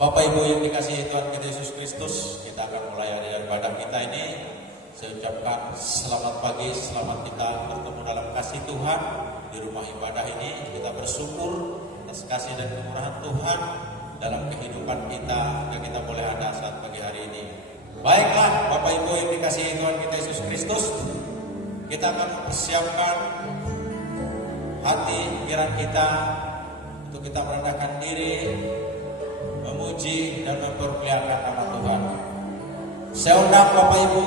Bapak Ibu yang dikasihi Tuhan kita Yesus Kristus, kita akan mulai hari ibadah kita ini. Saya ucapkan selamat pagi, selamat kita bertemu dalam kasih Tuhan di rumah ibadah ini. Kita bersyukur atas kasih dan kemurahan Tuhan dalam kehidupan kita yang kita boleh ada saat pagi hari ini. Baiklah Bapak Ibu yang dikasihi Tuhan kita Yesus Kristus, kita akan mempersiapkan hati pikiran kita untuk kita merendahkan diri, memuji dan mempermuliakan nama Tuhan. Saya undang Bapak Ibu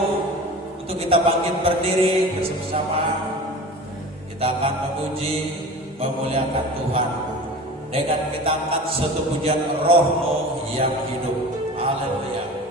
untuk kita bangkit berdiri bersama-sama. Kita akan memuji, memuliakan Tuhan dengan kita angkat satu pujian Roh-Mu yang hidup. Haleluya. Hallelujah.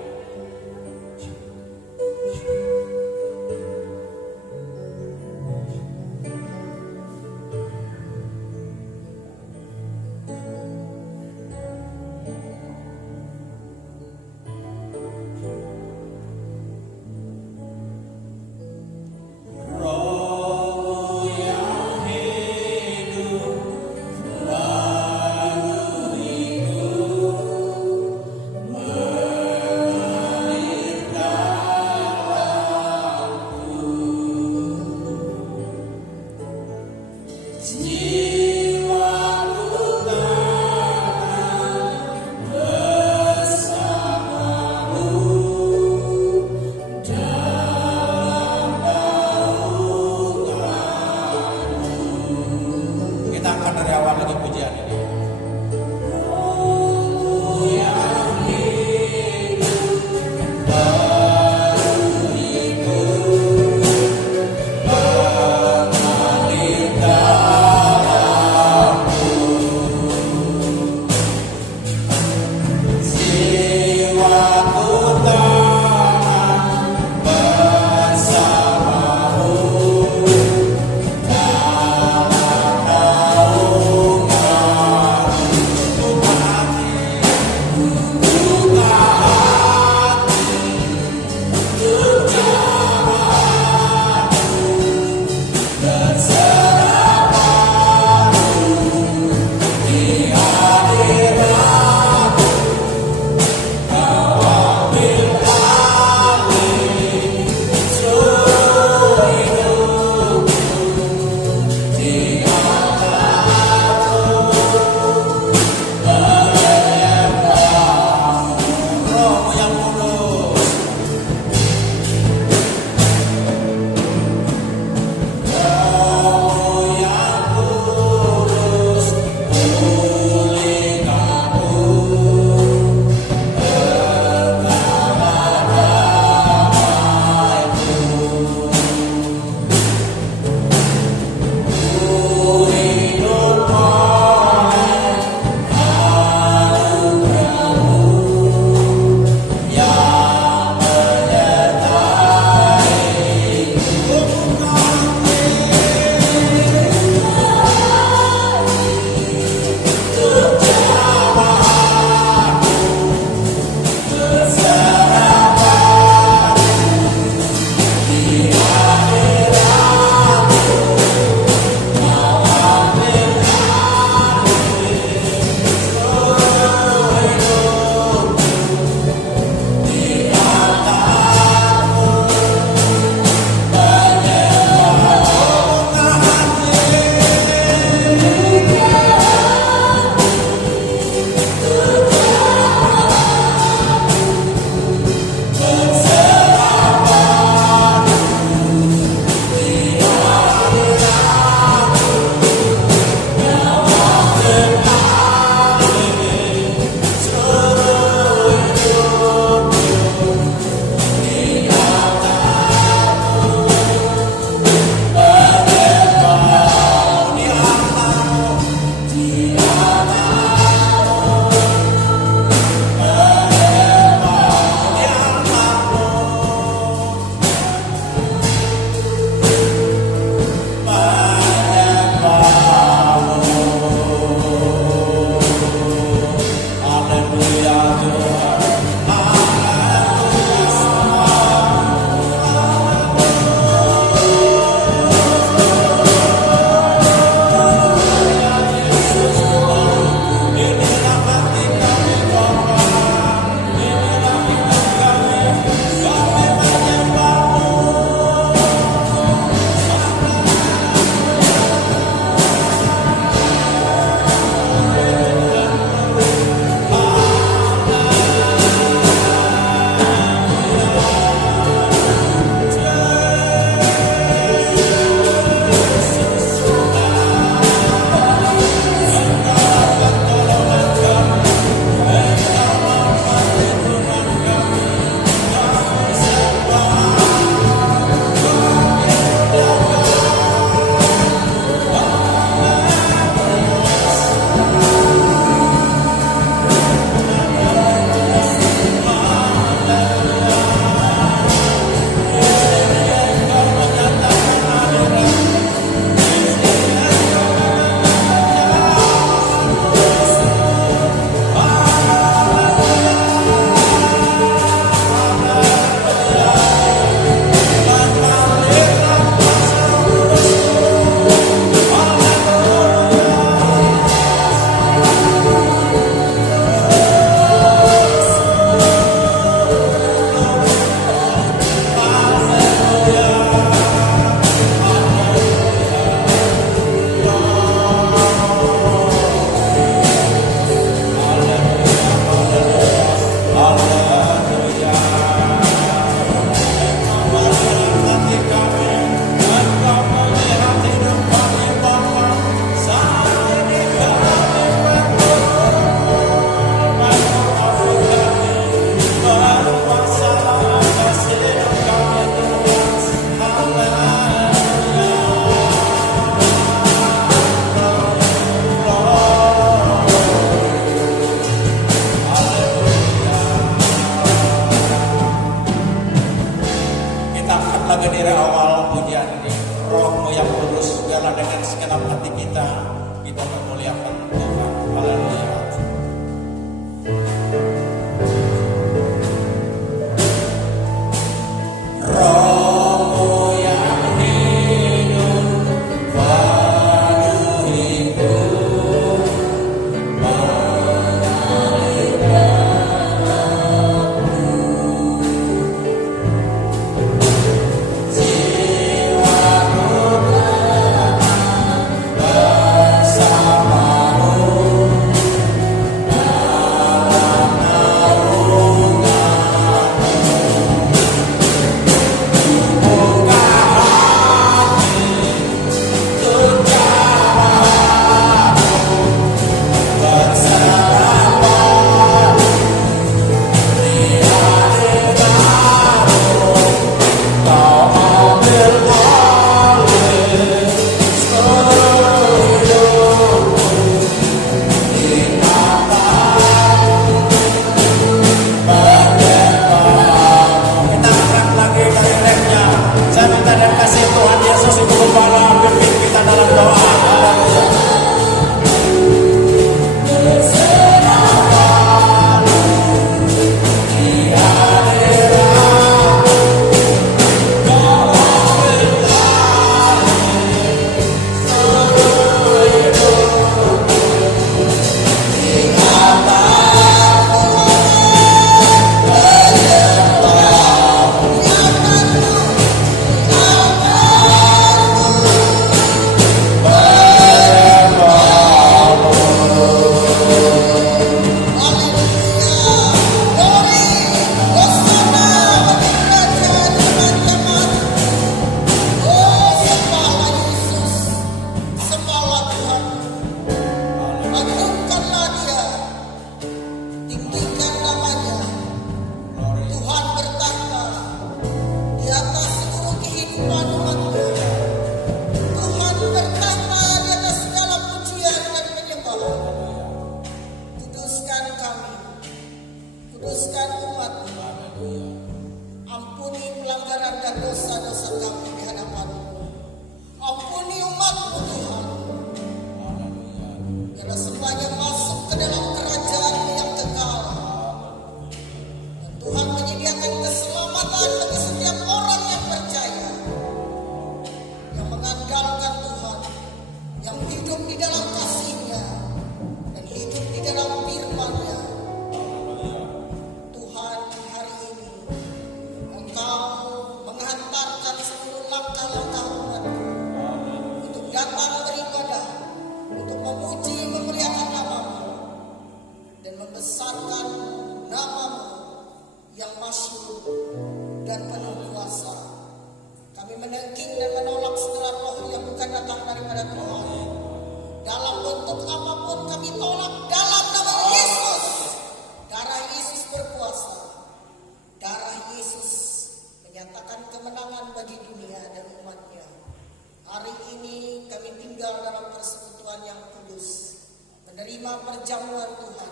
firman Tuhan.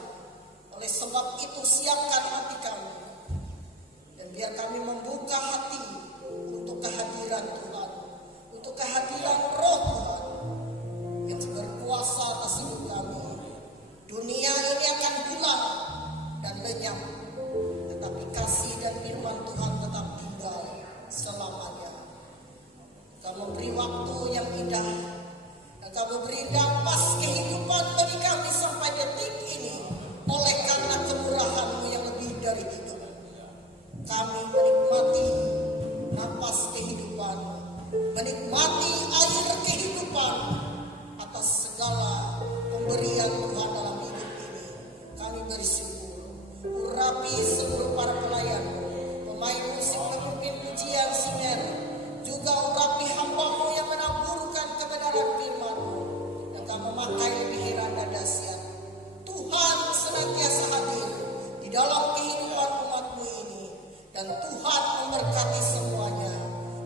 Oleh sebab itu siapkan hati kami, dan biar kami membuka hati untuk kehadiran Tuhan, untuk kehadiran Roh Tuhan yang berkuasa atas hidup kami. Dunia ini akan hilang dan lenyap, tetapi kasih dan firman Tuhan tetap tinggal selamanya. Kamu beri waktu yang indah, dan kamu beri nafas kehidupan bagi kami sampai detik ini. Oleh karena kemurahan-Mu yang lebih dari hidup, kami menikmati nafas kehidupan, menikmati air kehidupan atas segala pemberian Tuhan dalam hidup ini. Kami bersyukur. Urapi seluruh para pelayan, pemain musik, pemimpin pujian, singer, juga urapi hamba-Mu yang menaburkan kebenaran firman-Mu, dan Kau memakai lebih heran dan dahsyat. Tuhan senantiasa hadir di dalam kehidupan umat-Mu ini, dan Tuhan memberkati semuanya.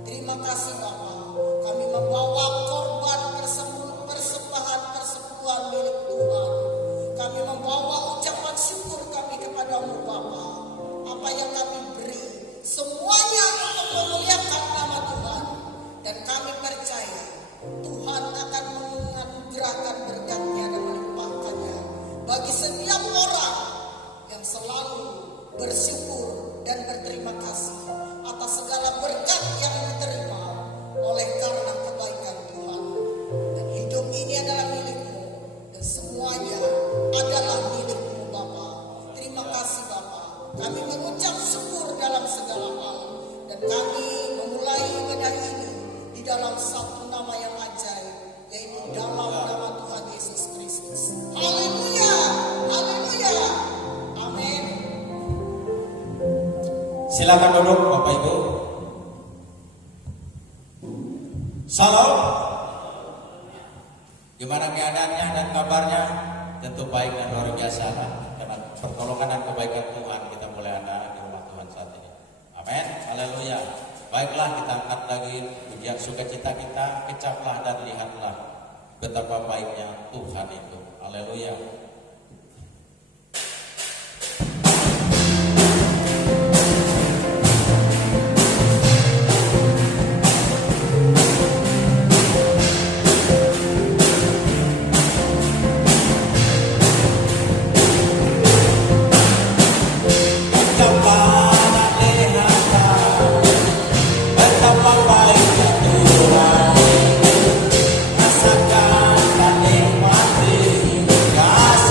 Terima kasih Bapa. Kami membawa korban persembahan persekutuan milik Tuhan. Kami membawa ucapan syukur kami kepadamu Bapa. Apa yang kami beri, semuanya untuk memuliakan nama Tuhan. Dan kami percaya Tuhan akan menganugerahkan berkat-Nya dan melimpahkannya bagi setiap orang yang selalu bersyukur dan berterima kasih atas segala berkat yang diterima oleh karena kebaikan Tuhan. Dan hidup ini adalah milik-Mu, dan semuanya adalah milik-Mu Bapa. Terima kasih Bapa. Kami mengucap syukur dalam segala hal, dan kami memulai ibadah ini di dalam satu nama yang ajaib, yaitu dalam nama Tuhan Yesus Kristus. Haleluya, haleluya, amin. Silakan duduk Bapak Ibu. Salam. Gimana keadaannya dan kabarnya? Tentu baik dan luar biasa, karena pertolongan dan kebaikan Tuhan kita mulai ada di rumah Tuhan saat ini. Amin. Haleluya. Baiklah, kita angkat lagi pujian sukacita kita. Kecaplah dan lihatlah betapa baiknya Tuhan itu. Haleluya. Rasakan dan nikmati kasih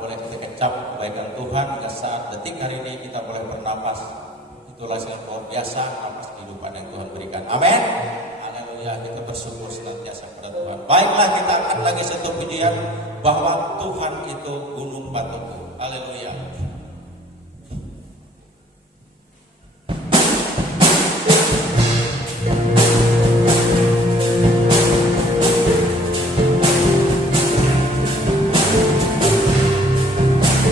boleh kita kecap kebaikan Tuhan hingga saat detik hari ini kita boleh bernapas. Itulah yang luar biasa napas kehidupan yang Tuhan berikan. Amin. Haleluya, kita bersyukur senantiasa kepada Tuhan. Baiklah, kita akan lagi satu pujian bahwa Tuhan itu gunung batuku. Haleluya. La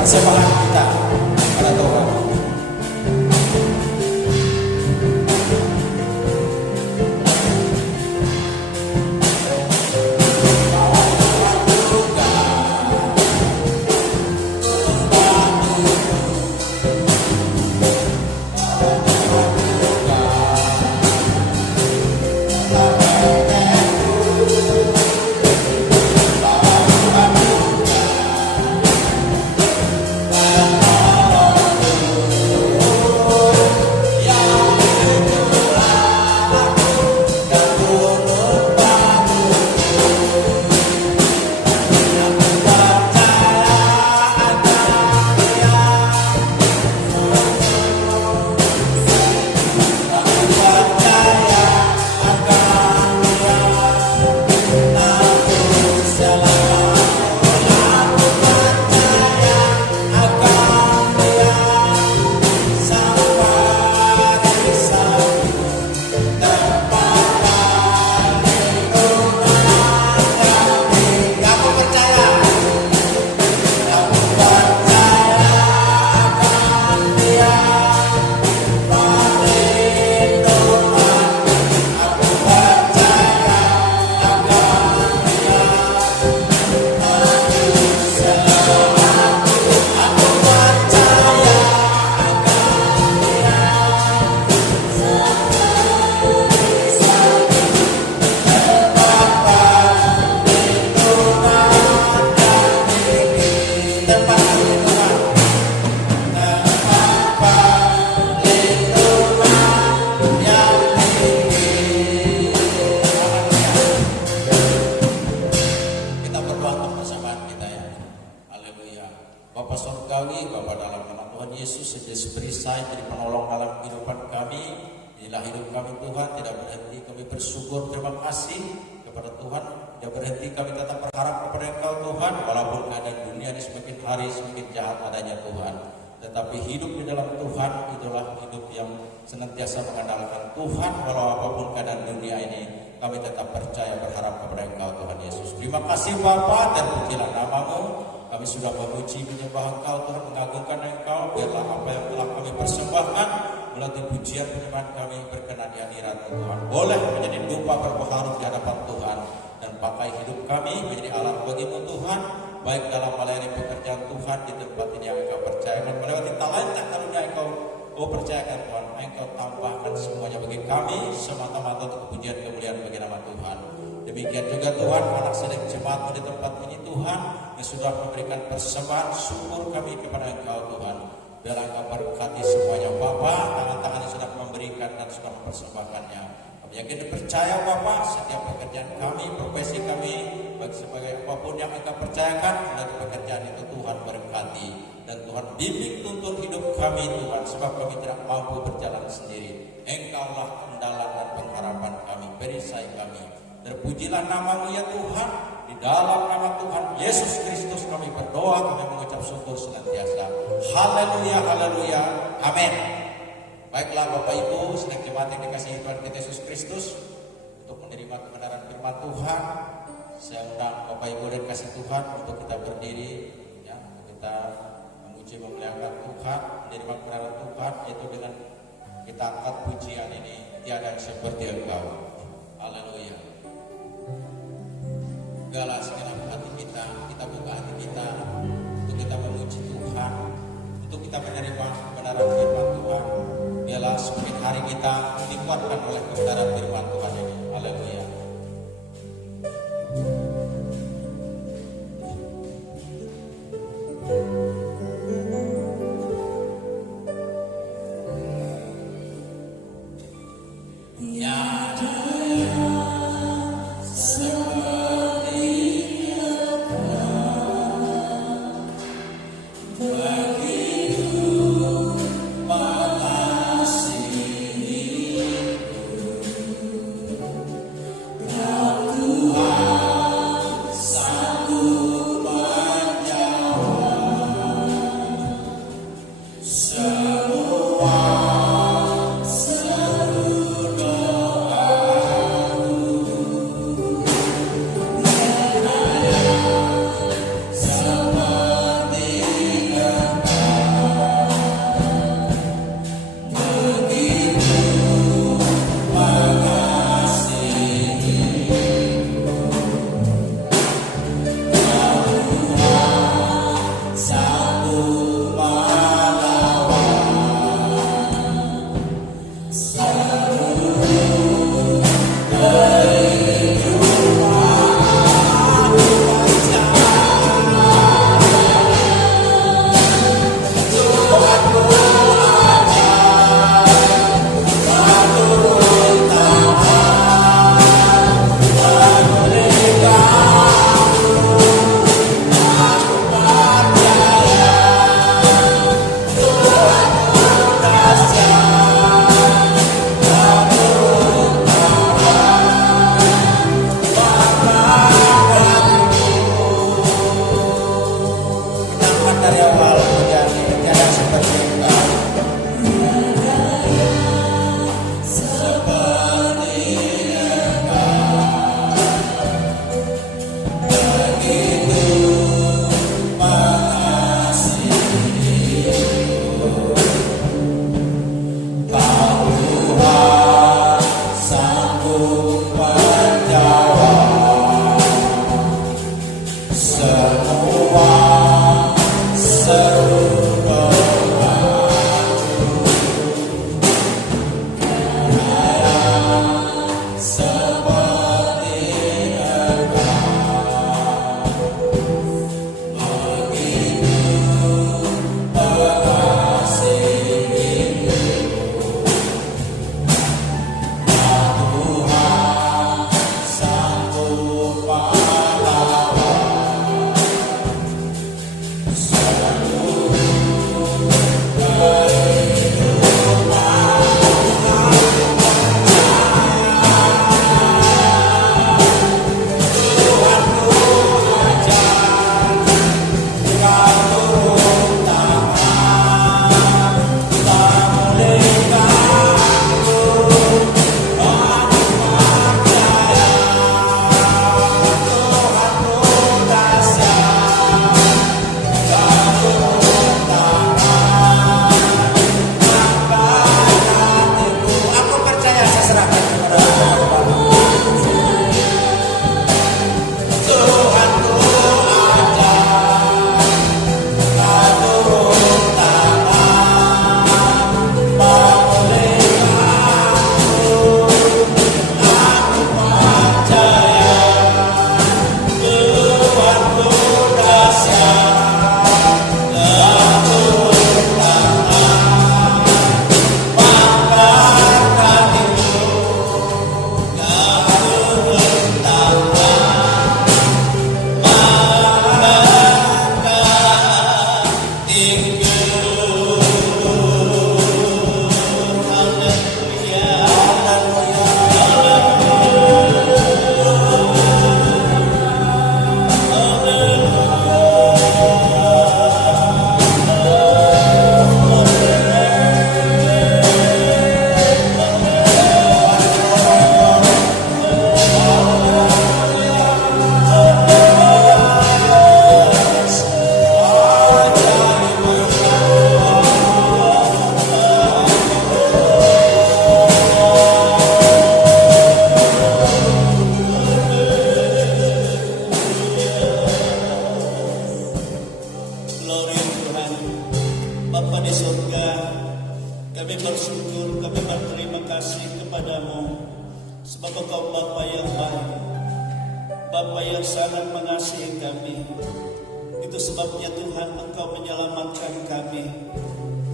persembahan kita kepada Tuhan. Terpujilah nama-Mu ya Tuhan. Di dalam nama Tuhan Yesus Kristus kami berdoa, kami mengucap syukur senantiasa. Haleluya, haleluya, amin. Baiklah Bapak Ibu, sedang jemaat yang dikasihi Tuhan kita Yesus Kristus, untuk menerima kebenaran firman Tuhan, saya undang Bapak Ibu dan kasih Tuhan untuk kita berdiri, ya, untuk kita memuji memuliakan Tuhan, menerima kebenaran Tuhan, yaitu dengan kita angkat pujian ini, tiada yang seperti Engkau. Haleluya. Segala segenap hati kita buka hati kita untuk kita memuji Tuhan, untuk kita menerima kebenaran firman Tuhan. Biarlah semakin hari kita dikuatkan oleh kebenaran firman Tuhan ini. Haleluya. Seperti Sebab Engkau Bapa yang baik, Bapa yang sangat mengasihi kami. Itu sebabnya Tuhan Engkau menyelamatkan kami.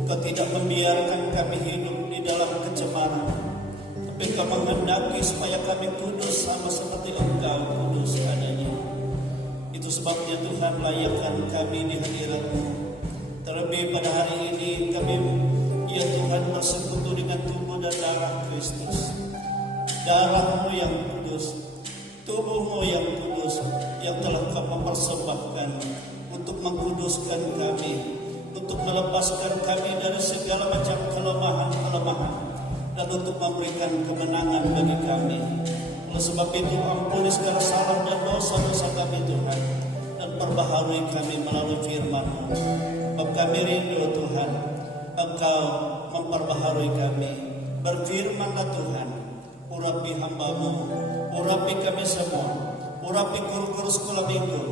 Engkau tidak membiarkan kami hidup di dalam kecemaran, tapi Engkau menghendaki supaya kami kudus sama seperti Engkau kudus adanya. Itu sebabnya Tuhan layakkan kami di hadirat-Mu. Terlebih pada hari ini kami, ya Tuhan, bersekutu dengan tubuh dan darah Kristus. Darah-Mu yang kudus, tubuh-Mu yang kudus, yang telah Kau mempersembahkan untuk mengkuduskan kami, untuk melepaskan kami dari segala macam kelemahan-kelemahan, dan untuk memberikan kemenangan bagi kami. Oleh sebab itu, ampuni segala salah dan dosa-dosa kami Tuhan, dan perbaharui kami melalui firman-Mu. Sebab kami rindu Tuhan, Engkau memperbaharui kami. Berfirmanlah Tuhan, urapi hamba-Mu, urapi kami semua, urapi guru-guru sekolah minggu,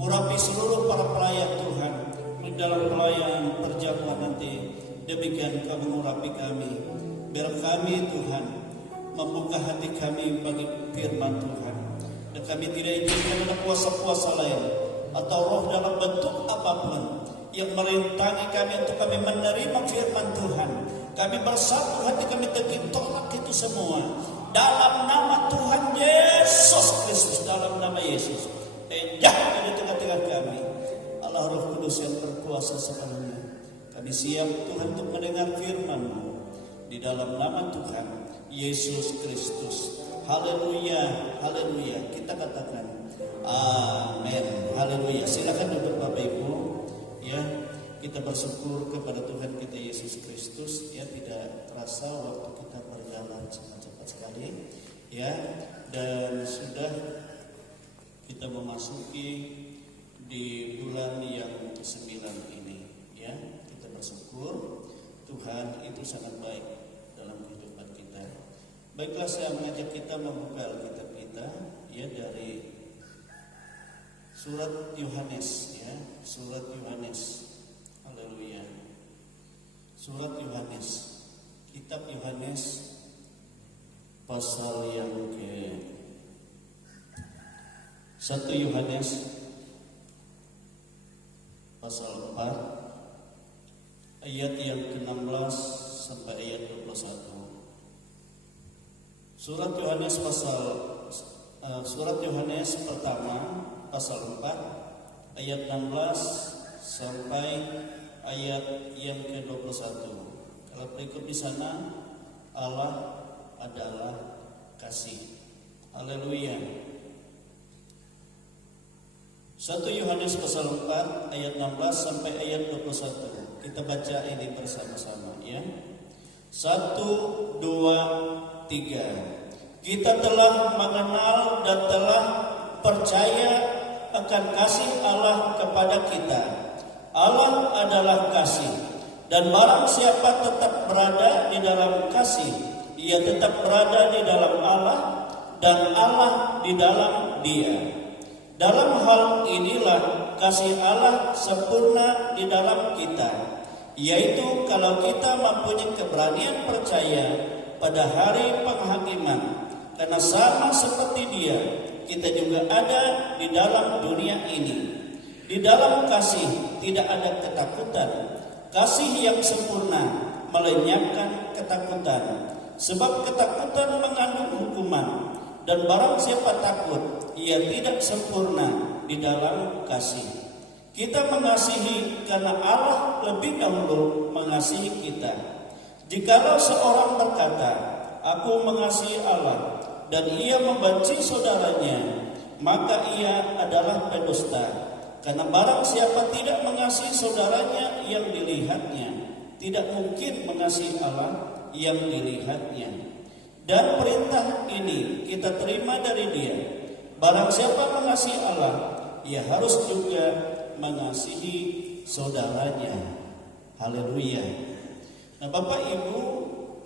urapi seluruh para pelayan Tuhan di dalam pelayanan perjamuan nanti. Demikian Kau mengurapi kami, biar kami Tuhan membuka hati kami bagi firman Tuhan, dan kami tidak izinkan ada kuasa-kuasa lain atau roh dalam bentuk apapun yang merintangi kami untuk kami menerima firman Tuhan. Kami bersatu hati, kami tolak itu semua dalam nama Tuhan Yesus Kristus. Dalam nama Yesus, jahat di tengah-tengah kami. Allah Roh Kudus yang berkuasa sepenuhnya, kami siap Tuhan untuk mendengar firman-Mu di dalam nama Tuhan Yesus Kristus. Haleluya, haleluya. Kita katakan amin, haleluya. Silakan duduk Bapak Ibu. Ya, kita bersyukur kepada Tuhan kita Yesus Kristus. Ya, tidak terasa waktu kita berjalan sangat cepat sekali. Ya, dan sudah kita memasuki di bulan yang ke-9 ini. Ya, kita bersyukur Tuhan itu sangat baik dalam kehidupan kita. Baiklah, saya mengajak kita membuka Alkitab kita ya dari surat Yohanes ya, surat Yohanes. Haleluya. Surat Yohanes. Kitab Yohanes pasal yang ke 1 Yohanes pasal 4 ayat yang ke-16 sampai ayat 21. Surat Yohanes pertama pasal 4 ayat 16 sampai ayat yang ke-21. Kalau berikut di sana, Allah adalah kasih. Haleluya. 1 Yohanes pasal 4 ayat 16 sampai ayat 21. Kita baca ini bersama-sama ya. 1, 2, 3. Kita telah mengenal dan telah percaya akan kasih Allah kepada kita. Allah adalah kasih, dan barang siapa tetap berada di dalam kasih, ia tetap berada di dalam Allah dan Allah di dalam dia. Dalam hal inilah kasih Allah sempurna di dalam kita, yaitu kalau kita mempunyai keberanian percaya pada hari penghakiman. Karena sama seperti Dia, kita juga ada di dalam dunia ini. Di dalam kasih tidak ada ketakutan. Kasih yang sempurna melenyapkan ketakutan. Sebab ketakutan mengandung hukuman. Dan barang siapa takut, ia tidak sempurna di dalam kasih. Kita mengasihi karena Allah lebih dahulu mengasihi kita. Jikalau seorang berkata, "Aku mengasihi Allah," dan ia membenci saudaranya, maka ia adalah pendusta. Karena barang siapa tidak mengasihi saudaranya yang dilihatnya, tidak mungkin mengasihi Allah yang dilihatnya. Dan perintah ini kita terima dari Dia. Barang siapa mengasihi Allah, ia harus juga mengasihi saudaranya. Haleluya. Nah, Bapak Ibu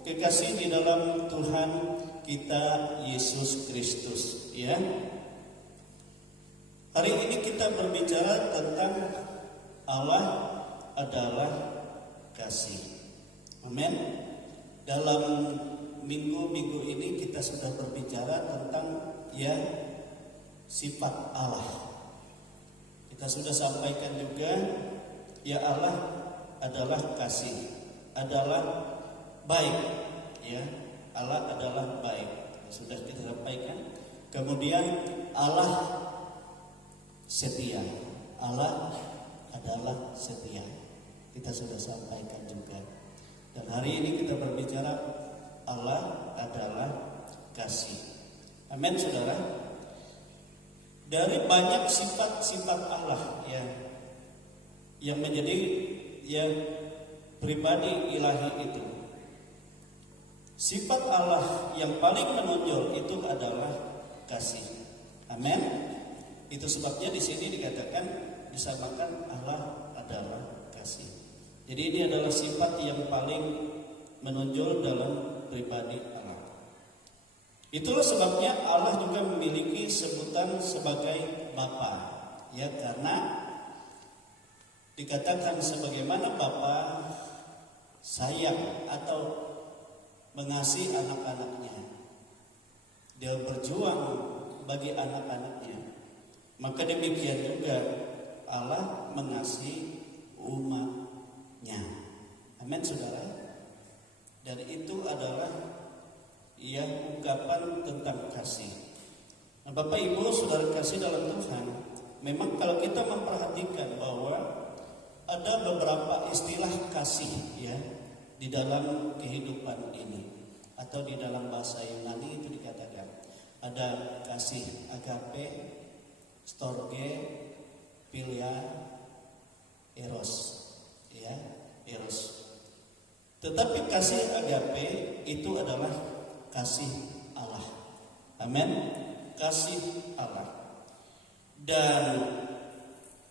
kekasih di dalam Tuhan kita Yesus Kristus ya. Hari ini kita berbicara tentang Allah adalah kasih. Amin. Dalam minggu-minggu ini kita sudah berbicara tentang ya sifat Allah. Kita sudah sampaikan juga ya Allah adalah kasih, adalah baik ya. Allah adalah baik, sudah kita sampaikan. Kemudian Allah setia. Allah adalah setia. Kita sudah sampaikan juga. Dan hari ini kita berbicara Allah adalah kasih. Amin, saudara. Dari banyak sifat-sifat Allah yang menjadi pribadi ilahi itu, sifat Allah yang paling menonjol itu adalah kasih. Amin. Itu sebabnya di sini dikatakan disamakan Allah adalah kasih. Jadi ini adalah sifat yang paling menonjol dalam pribadi Allah. Itulah sebabnya Allah juga memiliki sebutan sebagai Bapa. Ya, karena dikatakan sebagaimana Bapa sayang atau mengasihi anak-anaknya, Dia berjuang bagi anak-anaknya, maka demikian juga Allah mengasihi umat-Nya. Amin, saudara. Dan itu adalah ungkapan tentang kasih. Nah, Bapak Ibu saudara kasih dalam Tuhan, memang kalau kita memperhatikan bahwa ada beberapa istilah kasih ya di dalam kehidupan ini, atau di dalam bahasa Yunani itu dikatakan ada kasih agape, storge, philia, eros, ya, eros. Tetapi kasih agape itu adalah kasih Allah. Amin. Kasih Allah. Dan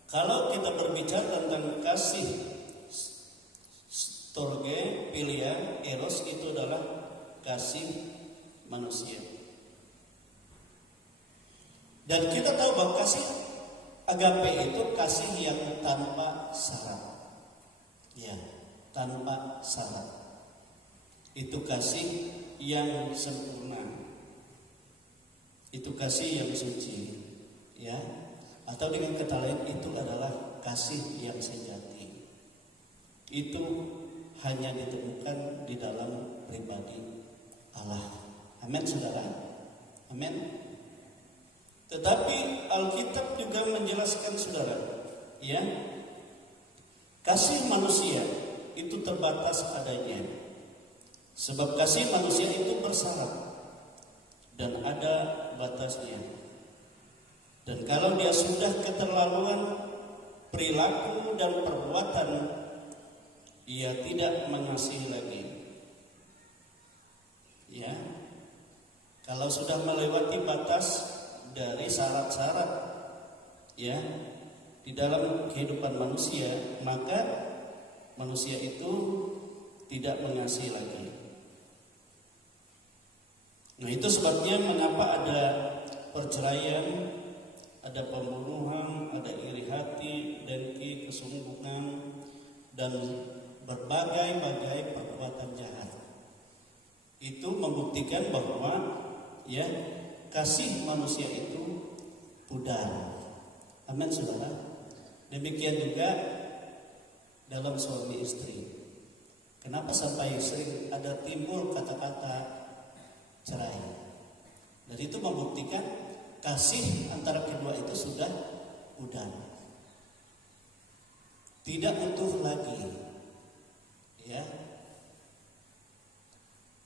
kalau kita berbicara tentang kasih storge, philia, eros, itu adalah kasih manusia. Dan kita tahu bahwa kasih agape itu kasih yang tanpa syarat. Ya, tanpa syarat. Itu kasih yang sempurna. Itu kasih yang suci. Ya, atau dengan kata lain itu adalah kasih yang sejati. Itu hanya ditemukan di dalam pribadi Allah. Amin, saudara. Amin. Tetapi Alkitab juga menjelaskan, saudara, ya, kasih manusia itu terbatas adanya. Sebab kasih manusia itu bersyarat dan ada batasnya. Dan kalau dia sudah keterlaluan perilaku dan perbuatan, ia tidak mengasihi lagi. Ya, kalau sudah melewati batas dari syarat-syarat, ya, di dalam kehidupan manusia, maka manusia itu tidak mengasihi lagi. Nah, itu sebabnya mengapa ada perceraian, ada pembunuhan, ada iri hati, dengki, kesombongan, dan berbagai-bagai perbuatan jahat. Itu membuktikan bahwa, ya, kasih manusia itu pudar. Amin, saudara. Demikian juga dalam suami istri. Kenapa sampai sering ada timbul kata-kata cerai? Dan itu membuktikan kasih antara kedua itu sudah pudar, tidak utuh lagi. Ya,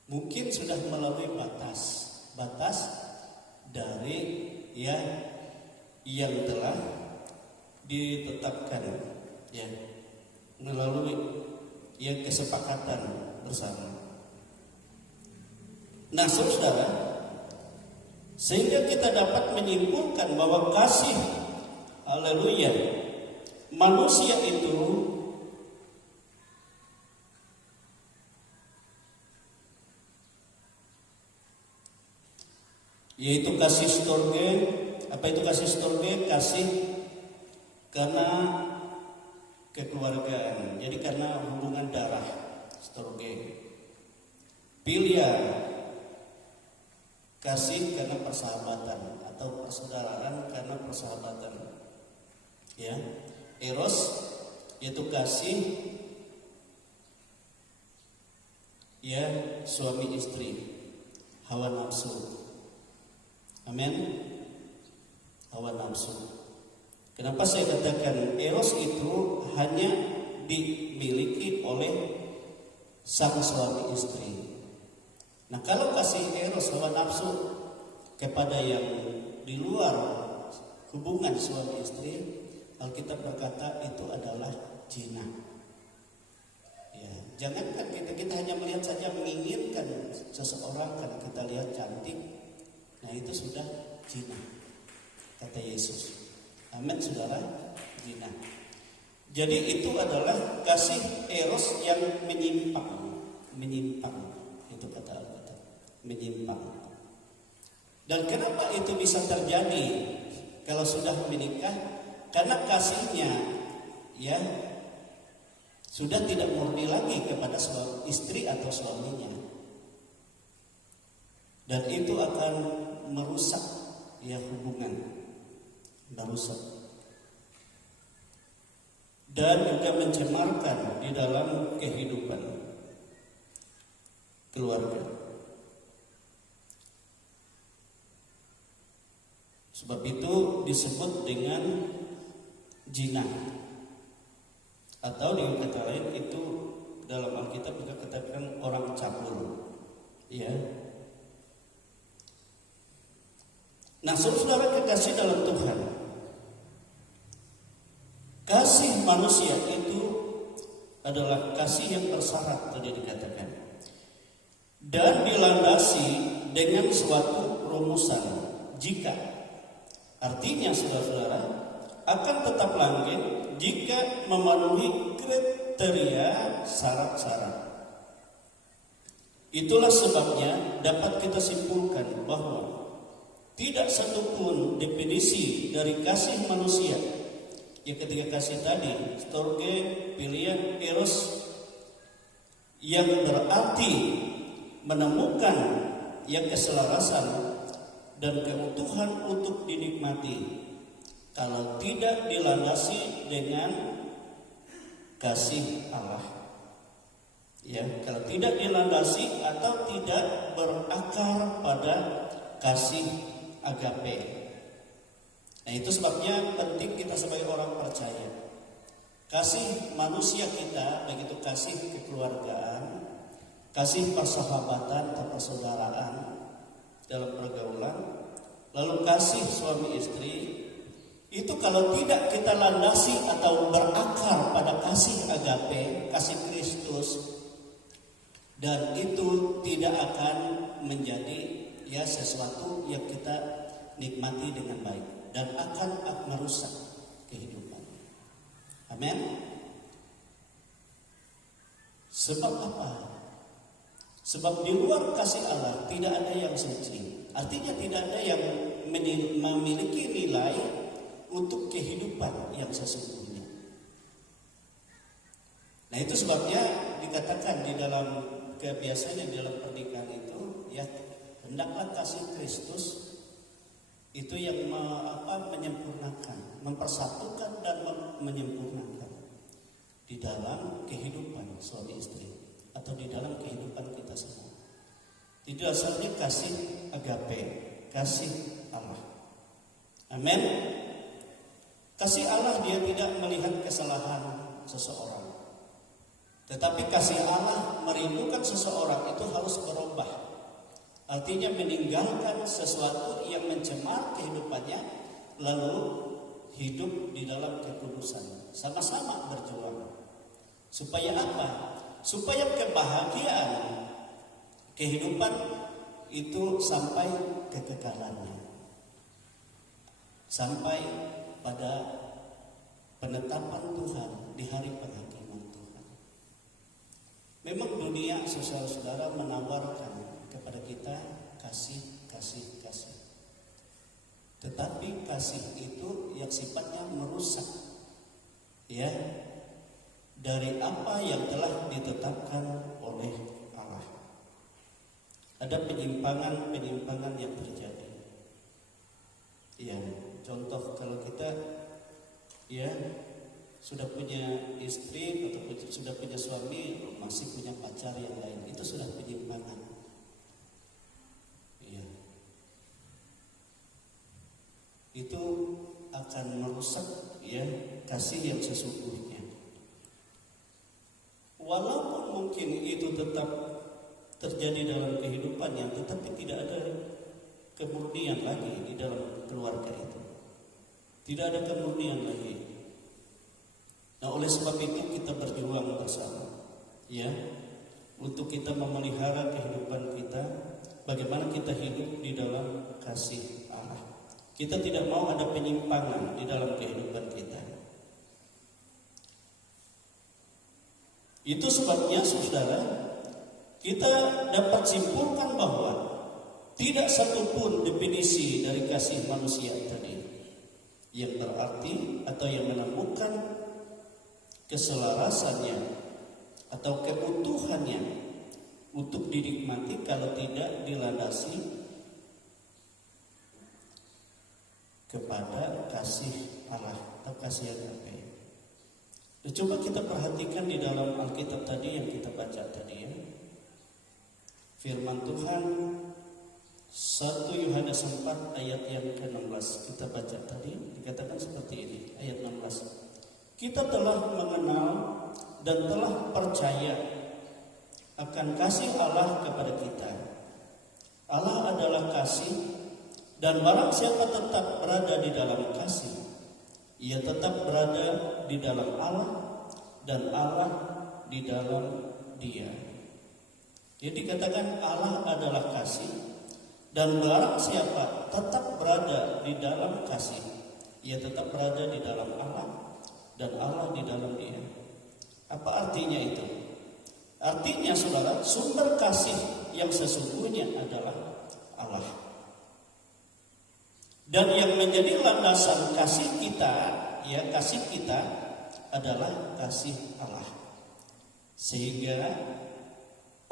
mungkin sudah melalui batas dari, ya, yang telah ditetapkan, ya, melalui, ya, kesepakatan bersama. Nah, saudara, sehingga kita dapat menyimpulkan bahwa kasih, haleluya, manusia itu yaitu kasih storge. Apa itu kasih storge? Kasih karena kekeluargaan, jadi karena hubungan darah, storge. Philia, kasih karena persahabatan atau persaudaraan karena persahabatan. Ya, eros yaitu kasih, ya, suami istri, hawa nafsu. Amin. Hawa nafsu. Kenapa saya katakan eros itu hanya dimiliki oleh sang suami istri? Nah, kalau kasih eros, hawa nafsu kepada yang di luar hubungan suami istri, Alkitab berkata itu adalah zina. Ya, jangankan kita hanya melihat saja menginginkan seseorang karena kita lihat cantik. Nah, itu sudah zina, kata Yesus. Amin, saudara, zina. Jadi itu adalah kasih eros yang menyimpang. Itu kata Alkitab, menyimpang. Dan kenapa itu bisa terjadi kalau sudah menikah? Karena kasihnya, ya, sudah tidak murni lagi kepada suami istri atau suaminya. Dan itu akan merusak, ya, hubungan, merusak, dan juga mencemarkan di dalam kehidupan keluarga. Sebab itu disebut dengan zina, atau dengan kata lain itu dalam Alkitab juga katakan orang cabul, ya. Nah, saudara kekasih dalam Tuhan, kasih manusia itu adalah kasih yang bersyarat, tadi dikatakan, dan dilandasi dengan suatu rumusan. Jika, artinya saudara-saudara, akan tetap langgeng jika memenuhi kriteria syarat-syarat. Itulah sebabnya dapat kita simpulkan bahwa tidak satupun definisi dari kasih manusia, ya ketika kasih tadi, storge, pilihan, eros, yang berarti menemukan yang keselarasan dan keutuhan untuk dinikmati, kalau tidak dilandasi dengan kasih Allah. Ya, kalau tidak dilandasi atau tidak berakar pada kasih agape. Nah, itu sebabnya penting kita sebagai orang percaya. Kasih manusia kita, baik itu kasih kekeluargaan, kasih persahabatan atau persaudaraan dalam pergaulan, lalu kasih suami istri, itu kalau tidak kita landasi atau berakar pada kasih agape, kasih Kristus, dan itu tidak akan menjadi ya sesuatu yang kita nikmati dengan baik dan akan merusak kehidupan. Amin. Sebab apa? Sebab di luar kasih Allah tidak ada yang suci. Artinya tidak ada yang memiliki nilai untuk kehidupan yang sesungguhnya. Nah, itu sebabnya dikatakan di dalam kebiasaan di dalam pernikahan itu, ya hendaklah kasih Kristus itu yang menyempurnakan, mempersatukan dan menyempurnakan di dalam kehidupan suami istri atau di dalam kehidupan kita semua. Tidak dasarnya kasih agape, kasih Allah. Amin. Kasih Allah dia tidak melihat kesalahan seseorang. Tetapi kasih Allah merindukan seseorang itu harus berubah. Artinya meninggalkan sesuatu yang mencemar kehidupannya, lalu hidup di dalam kekudusan. Sama-sama berjuang. Supaya apa? Supaya kebahagiaan kehidupan itu sampai kekekalannya. Sampai pada penetapan Tuhan di hari penghakiman Tuhan. Memang dunia saudara-saudara menawarkan kepada kita kasih. Tetapi kasih itu yang sifatnya merusak, ya, dari apa yang telah ditetapkan oleh Allah. Ada penyimpangan yang terjadi. Ya, contoh kalau kita ya sudah punya istri atau sudah punya suami, masih punya pacar yang lain, itu sudah penyimpangan. Ya. Itu akan merusak ya kasih yang sesungguhnya. Walaupun mungkin itu tetap terjadi dalam kehidupannya, tetapi tidak ada kemurnian lagi di dalam keluarga itu. Tidak ada kemurnian lagi. Nah, oleh sebab itu kita berjuang bersama, ya, untuk kita memelihara kehidupan kita. Bagaimana kita hidup di dalam kasih Allah. Kita tidak mau ada penyimpangan di dalam kehidupan kita. Itu sebabnya saudara, kita dapat simpulkan bahwa tidak satupun definisi dari kasih manusia tadi yang berarti atau yang menemukan keselarasannya atau keutuhannya untuk dinikmati kalau tidak dilandasi kepada kasih Allah atau kasih agape. Coba kita perhatikan di dalam Alkitab tadi yang kita baca tadi ya. Firman Tuhan 1 Yohanes 4 ayat yang ke-16 kita baca tadi, dikatakan seperti ini, ayat 16. Kita telah mengenal dan telah percaya akan kasih Allah kepada kita. Allah adalah kasih, dan barang siapa tetap berada di dalam kasih, ia tetap berada di dalam Allah dan Allah di dalam Dia. Jadi dikatakan Allah adalah kasih, dan barang siapa tetap berada di dalam kasih, ia tetap berada di dalam Allah dan Allah di dalam Dia. Apa artinya itu? Artinya saudara, sumber kasih yang sesungguhnya adalah Allah. Dan yang menjadi landasan kasih kita, ya kasih kita adalah kasih Allah. Sehingga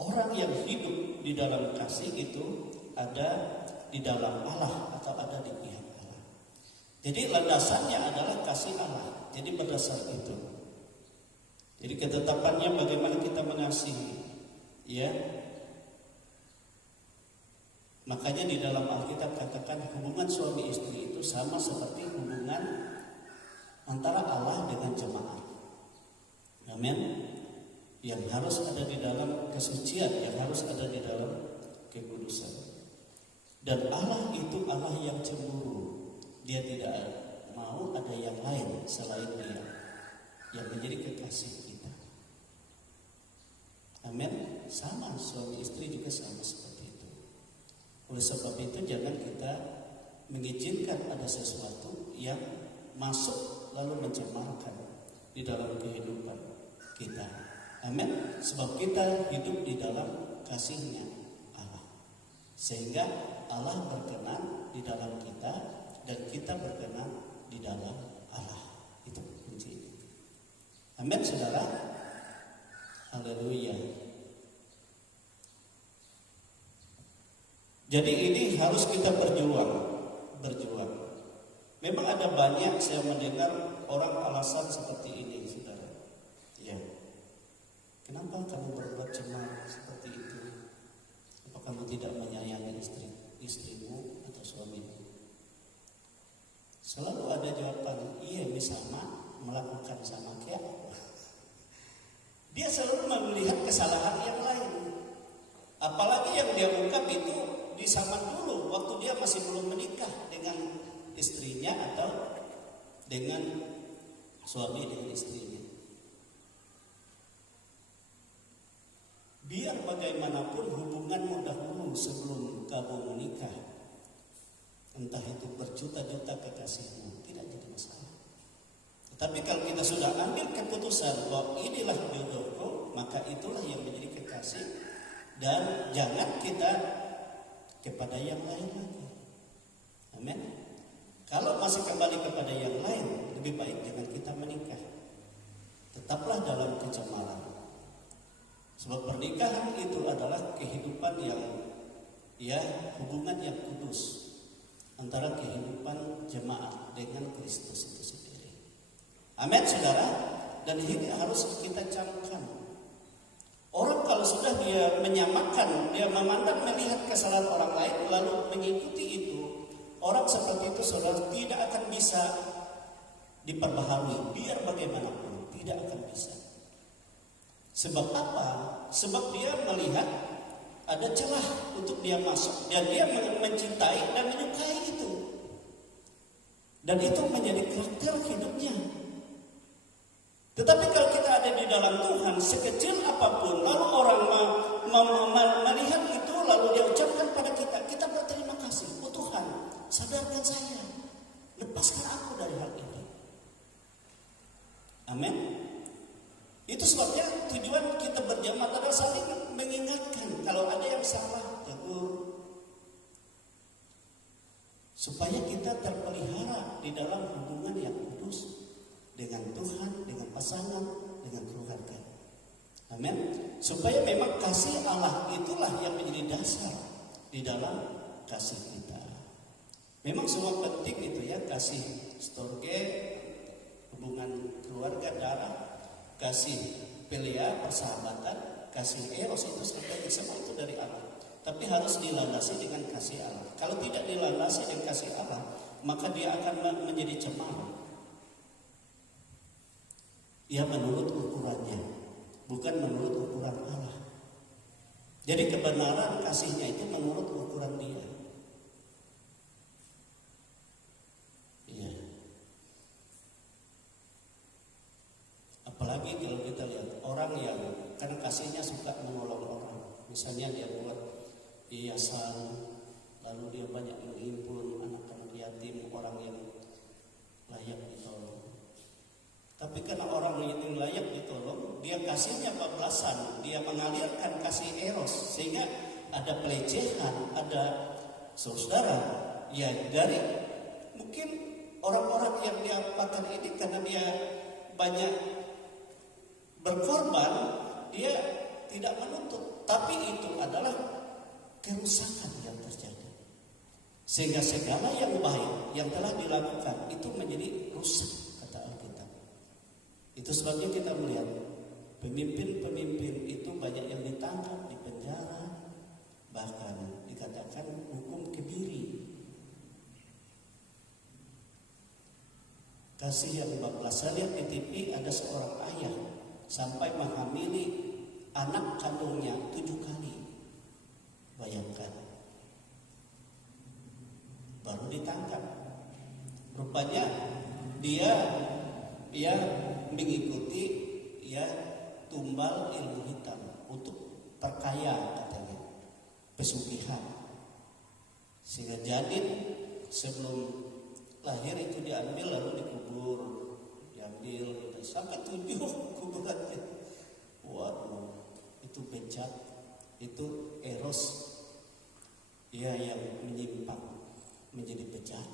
orang yang hidup di dalam kasih itu ada di dalam Allah atau ada di pihak Allah. Jadi landasannya adalah kasih Allah. Jadi berdasar itu. Jadi ketetapannya bagaimana kita mengasihi, ya. Makanya di dalam Alkitab katakan hubungan suami istri itu sama seperti hubungan antara Allah dengan jemaat. Amin. Yang harus ada di dalam kesucian, yang harus ada di dalam kekudusan. Dan Allah itu Allah yang cemburu. Dia tidak mau ada yang lain selain Dia yang menjadi kekasih kita. Amin. Sama suami istri juga sama seperti itu. Oleh sebab itu jangan kita mengizinkan ada sesuatu yang masuk lalu mencemarkan di dalam kehidupan kita. Amin. Sebab kita hidup di dalam kasih-Nya Allah. Sehingga Allah berkenan di dalam kita dan kita berkenan di dalam Allah. Itu kunci. Amin, saudara. Haleluya. Jadi ini harus kita berjuang. Memang ada banyak saya mendengar orang alasan seperti ini, saudara. Ya. Kenapa kamu berbuat cemar seperti itu? Apa kamu tidak menyayangi istrimu atau suamimu? Selalu ada jawaban, iya sama, melakukan sama kayak apa? Dia selalu melihat kesalahan yang lain. Apalagi yang dia ungkap itu di zaman dulu waktu dia masih belum menikah dengan istrinya atau dengan suami dengan istrinya. Biar bagaimanapun hubunganmu dahulu sebelum kamu menikah, entah itu berjuta-juta kekasihmu, tidak jadi masalah. Tetapi kalau kita sudah ambil keputusan bahwa inilah jodohku, maka itulah yang menjadi kekasih. Dan jangan kita kepada yang lain lagi. Amin. Kalau masih kembali kepada yang lain, lebih baik jangan kita menikah. Tetaplah dalam kecemaran. Sebab pernikahan itu adalah kehidupan yang, ya, hubungan yang kudus antara kehidupan jemaat dengan Kristus itu sendiri. Amin, saudara. Dan ini harus kita camkan. Orang kalau sudah dia menyamakan, dia memandang melihat kesalahan orang lain lalu mengikuti itu, orang seperti itu saudara tidak akan bisa diperbaharui. Biar bagaimanapun tidak akan bisa. Sebab apa? Sebab dia melihat ada celah untuk dia masuk dan dia mencintai dan menyukai itu. Dan itu menjadi karakter hidupnya. Tetapi kalau kita ada di dalam Tuhan, sekecil apapun, lalu orang melihat itu, lalu dia ucapkan pada kita, kita berterima kasih. Oh Tuhan, sadarkan saya, lepaskan aku dari hal ini. Amin. Itu sebabnya tujuan kita berjamaah adalah saling mengingatkan kalau ada yang salah, tegur, supaya kita terpelihara di dalam hubungan yang kudus dengan Tuhan, dengan pasangan, dengan keluarga. Amin. Supaya memang kasih Allah itulah yang menjadi dasar di dalam kasih kita. Memang semua penting itu ya, kasih storge, hubungan keluarga darah, kasih philia, persahabatan, kasih eros itu semua itu dari Allah. Tapi harus dilandasi dengan kasih Allah. Kalau tidak dilandasi dengan kasih Allah, maka dia akan menjadi cemara. Ya menurut ukurannya, bukan menurut ukuran Allah. Jadi kebenaran kasihnya itu menurut ukuran dia. Iya. Apalagi kalau kita lihat orang yang karena kasihnya suka menolong orang. Misalnya dia buat yayasan, lalu dia banyak menghimpun anak-anak yatim, orang yang layak ditolong. Tapi karena orang yang layak ditolong, dia kasihnya bablasan, dia mengalirkan kasih eros, sehingga ada pelecehan, ada saudara, ya dari mungkin orang-orang yang diapakan ini karena dia banyak berkorban, dia tidak menuntut, tapi itu adalah kerusakan yang terjadi. Sehingga segala yang baik yang telah dilakukan itu menjadi rusak, kata Alkitab. Itu sebabnya kita melihat pemimpin-pemimpin itu banyak yang ditangkap, dipenjara, bahkan dikatakan hukum kebiri. Kasih yang 14, saya lihat di TV ada seorang ayah sampai menghamili anak kandungnya 7 kali. Bayangkan, baru ditangkap. Rupanya dia mengikuti tumbal ilmu hitam untuk terkaya, katanya, pesugihan. Sehingga janin sebelum lahir itu diambil lalu dikubur, diambil sampai 7 kuburannya. Waduh, itu bejat, itu eros yang menyimpang menjadi bejat.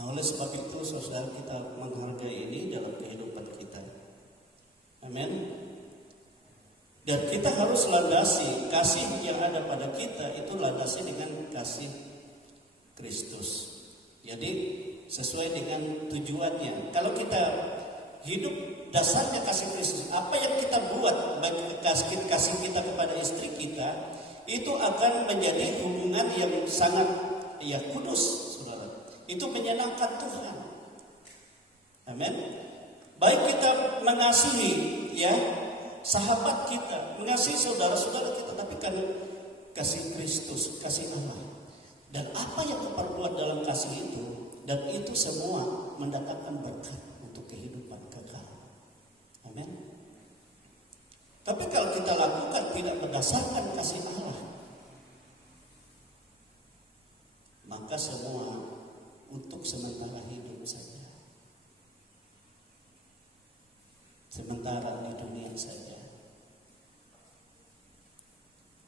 Nah, oleh sebab itu saudara, kita menghargai ini dalam kehidupan kita. Amin. Dan kita harus landasi kasih yang ada pada kita, itu landasi dengan kasih Kristus. Jadi sesuai dengan tujuannya. Kalau kita hidup dasarnya kasih Kristus, apa yang kita buat bagi kasih kita kepada istri kita, itu akan menjadi hubungan yang sangat kudus. Itu menyenangkan Tuhan. Amin. Baik kita mengasihi sahabat kita, mengasihi saudara-saudara kita, tapi kan kasih Kristus, kasih Allah. Dan apa yang kita perbuat dalam kasih itu, dan itu semua mendatangkan berkat untuk kehidupan kekal. Amin. Tapi kalau kita lakukan tidak berdasarkan kasih Allah, maka semua untuk sementara hidup saja, sementara di dunia saja.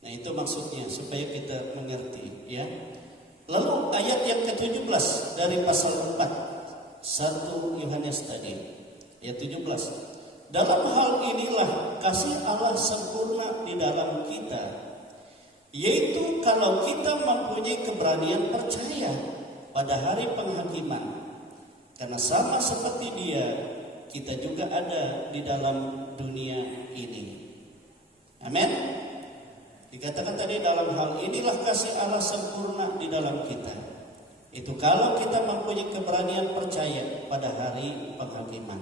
Nah, itu maksudnya supaya kita mengerti, ya. Lalu ayat yang ke-17 dari pasal 4 1 Yohanes tadi, ayat 17. Dalam hal inilah kasih Allah sempurna di dalam kita, yaitu kalau kita mempunyai keberanian percaya pada hari penghakiman, karena sama seperti Dia, kita juga ada di dalam dunia ini. Amin. Dikatakan tadi, dalam hal inilah kasih Allah sempurna di dalam kita, itu kalau kita mempunyai keberanian percaya pada hari penghakiman,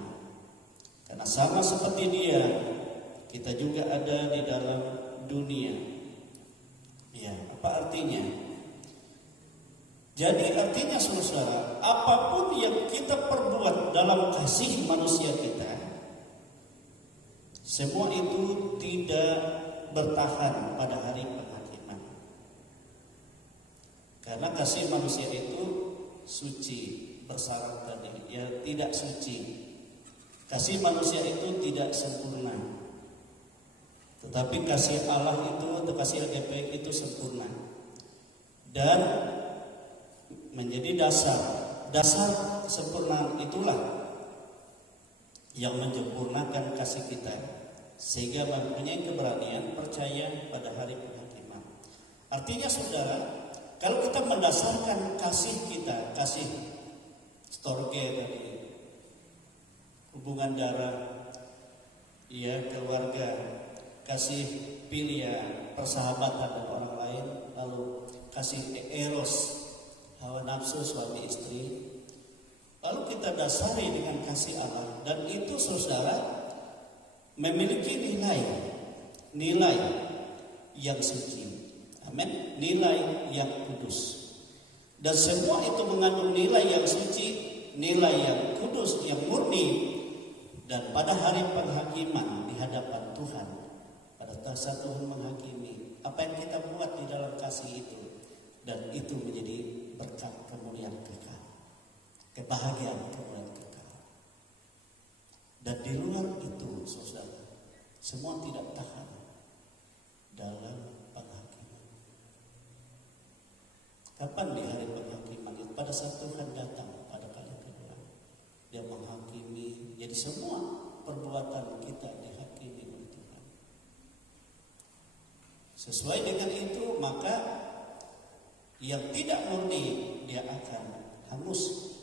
karena sama seperti Dia, kita juga ada di dalam dunia. Ya, apa artinya? Jadi artinya saudara, apapun yang kita perbuat dalam kasih manusia kita, semua itu tidak bertahan pada hari penghakiman. Karena kasih manusia itu suci, bersarang tadi, tidak suci. Kasih manusia itu tidak sempurna. Tetapi kasih Allah itu, atau kasih agape itu sempurna. Dan menjadi dasar sempurna itulah yang menyempurnakan kasih kita, sehingga mempunyai keberanian percaya pada hari penghakiman. Artinya saudara, kalau kita mendasarkan kasih kita, kasih storge tadi, hubungan darah, keluarga, kasih filia, persahabatan dengan orang lain, lalu kasih eros, hawa nafsu suami istri, lalu kita dasari dengan kasih Allah, dan itu saudara memiliki nilai yang suci. Amin. Nilai yang kudus. Dan semua itu mengandung nilai yang suci, nilai yang kudus, yang murni. Dan pada hari penghakiman di hadapan Tuhan, pada saat Tuhan menghakimi apa yang kita buat di dalam kasih itu, dan itu menjadi berkat kemuliaan kekal, kebahagiaan kemuliaan kekal. Dan di luar itu saudara, semua tidak tahan dalam Kapan di hari penghakiman itu? Pada saat Tuhan datang pada kali kedua. Dia menghakimi. Jadi semua perbuatan kita dihakimi oleh Tuhan. Sesuai dengan itu, maka yang tidak murni dia akan hangus,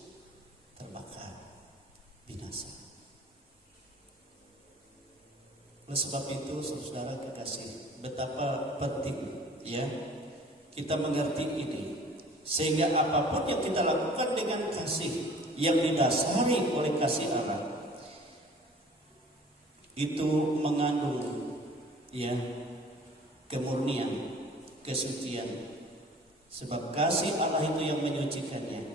terbakar, binasa. Oleh sebab itu, saudara kekasih, betapa penting ya kita mengerti ini, sehingga apapun yang kita lakukan dengan kasih yang didasari oleh kasih Allah itu mengandung ya kemurnian, kesucian. Sebab kasih Allah itu yang menyucikannya,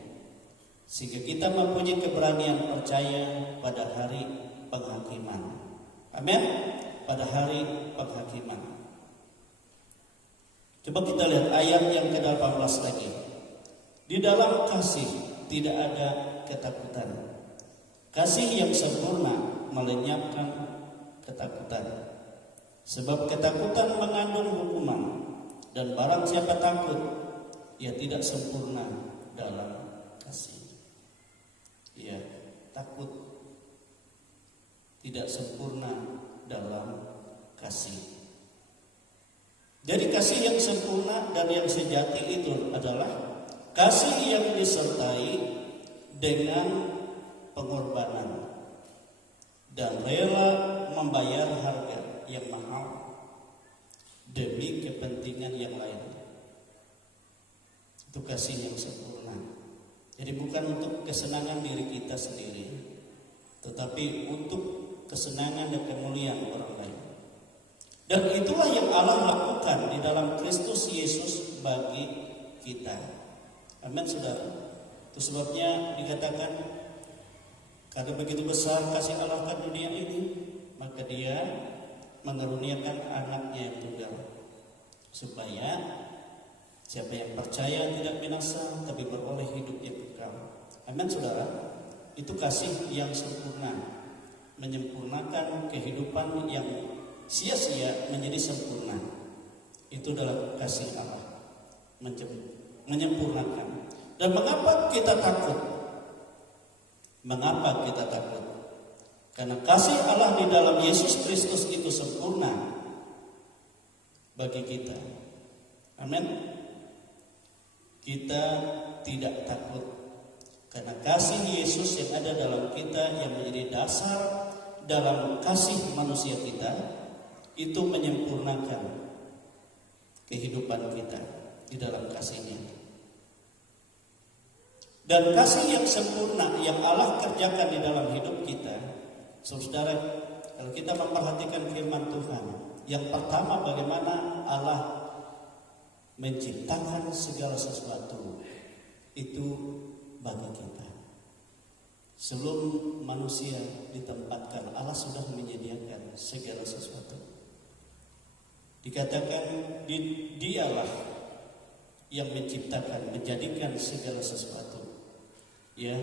sehingga kita mempunyai keberanian percaya pada hari penghakiman. Amin. Pada hari penghakiman. Coba kita lihat ayat yang ke-18 lagi. Di dalam kasih tidak ada ketakutan. Kasih yang sempurna melenyapkan ketakutan. Sebab ketakutan mengandung hukuman, dan barang siapa takut, ia tidak sempurna dalam kasih. Ia takut tidak sempurna dalam kasih. Jadi kasih yang sempurna dan yang sejati itu adalah kasih yang disertai dengan pengorbanan dan rela membayar harga yang mahal demi kepentingan yang lain. Itu kasih yang sempurna. Jadi bukan untuk kesenangan diri kita sendiri, tetapi untuk kesenangan dan kemuliaan orang lain. Dan itulah yang Allah lakukan di dalam Kristus Yesus bagi kita. Amin, saudara. Itu sebabnya dikatakan, karena begitu besar kasih Allah ke dunia ini, maka Dia mengaruniakan anaknya yang tunggal, supaya siapa yang percaya tidak binasa, tapi beroleh hidup yang kekal. Amin, saudara. Itu kasih yang sempurna, menyempurnakan kehidupan yang sia-sia menjadi sempurna. Itu adalah kasih Allah, menyempurnakan. Dan mengapa kita takut? Mengapa kita takut? Karena kasih Allah di dalam Yesus Kristus itu sempurna bagi kita. Amin. Kita tidak takut karena kasih Yesus yang ada dalam kita, yang menjadi dasar dalam kasih manusia kita, itu menyempurnakan kehidupan kita di dalam kasih-Nya. Dan kasih yang sempurna yang Allah kerjakan di dalam hidup kita, saudara, kalau kita memperhatikan firman Tuhan, yang pertama bagaimana Allah menciptakan segala sesuatu itu bagi kita. Sebelum manusia ditempatkan, Allah sudah menyediakan segala sesuatu. Dikatakan Dialah yang menciptakan, menjadikan segala sesuatu. Ya,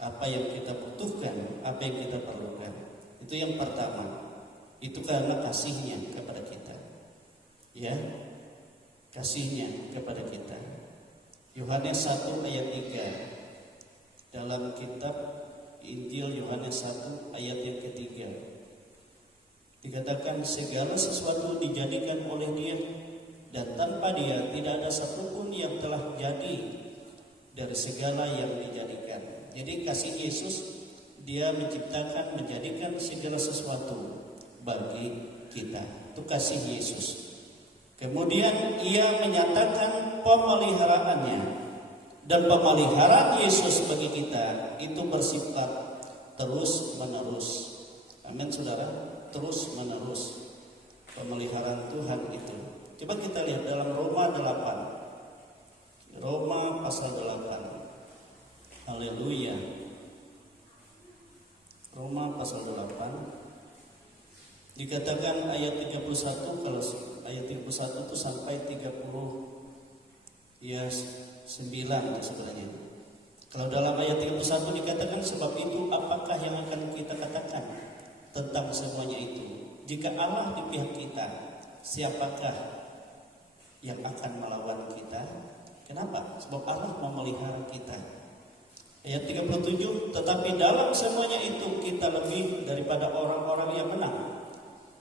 apa yang kita butuhkan, apa yang kita perlukan. Itu yang pertama. Itu karena kasih-Nya kepada kita. Ya, kasih-Nya kepada kita. Yohanes 1 ayat 3. Dalam kitab Injil Yohanes 1 ayat yang ketiga, dikatakan segala sesuatu dijadikan oleh Dia, dan tanpa Dia tidak ada satupun yang telah jadi dari segala yang dijadikan. Jadi kasih Yesus, Dia menciptakan, menjadikan segala sesuatu bagi kita. Itu kasih Yesus. Kemudian Ia menyatakan pemeliharaannya, dan pemeliharaan Yesus bagi kita itu bersifat terus menerus. Amin, saudara. Terus menerus pemeliharaan Tuhan itu. Coba kita lihat dalam Roma 8. Roma pasal 8. Haleluya. Roma pasal 8. Dikatakan ayat 31, kalau ayat 31 itu sampai 30 ya 9 sebenarnya. Kalau dalam ayat 31 dikatakan, sebab itu apakah yang akan kita katakan tentang semuanya itu? Jika Allah di pihak kita, siapakah yang akan melawan kita? Kenapa? Sebab Allah memelihara kita. Ayat 37, tetapi dalam semuanya itu kita lebih daripada orang-orang yang menang,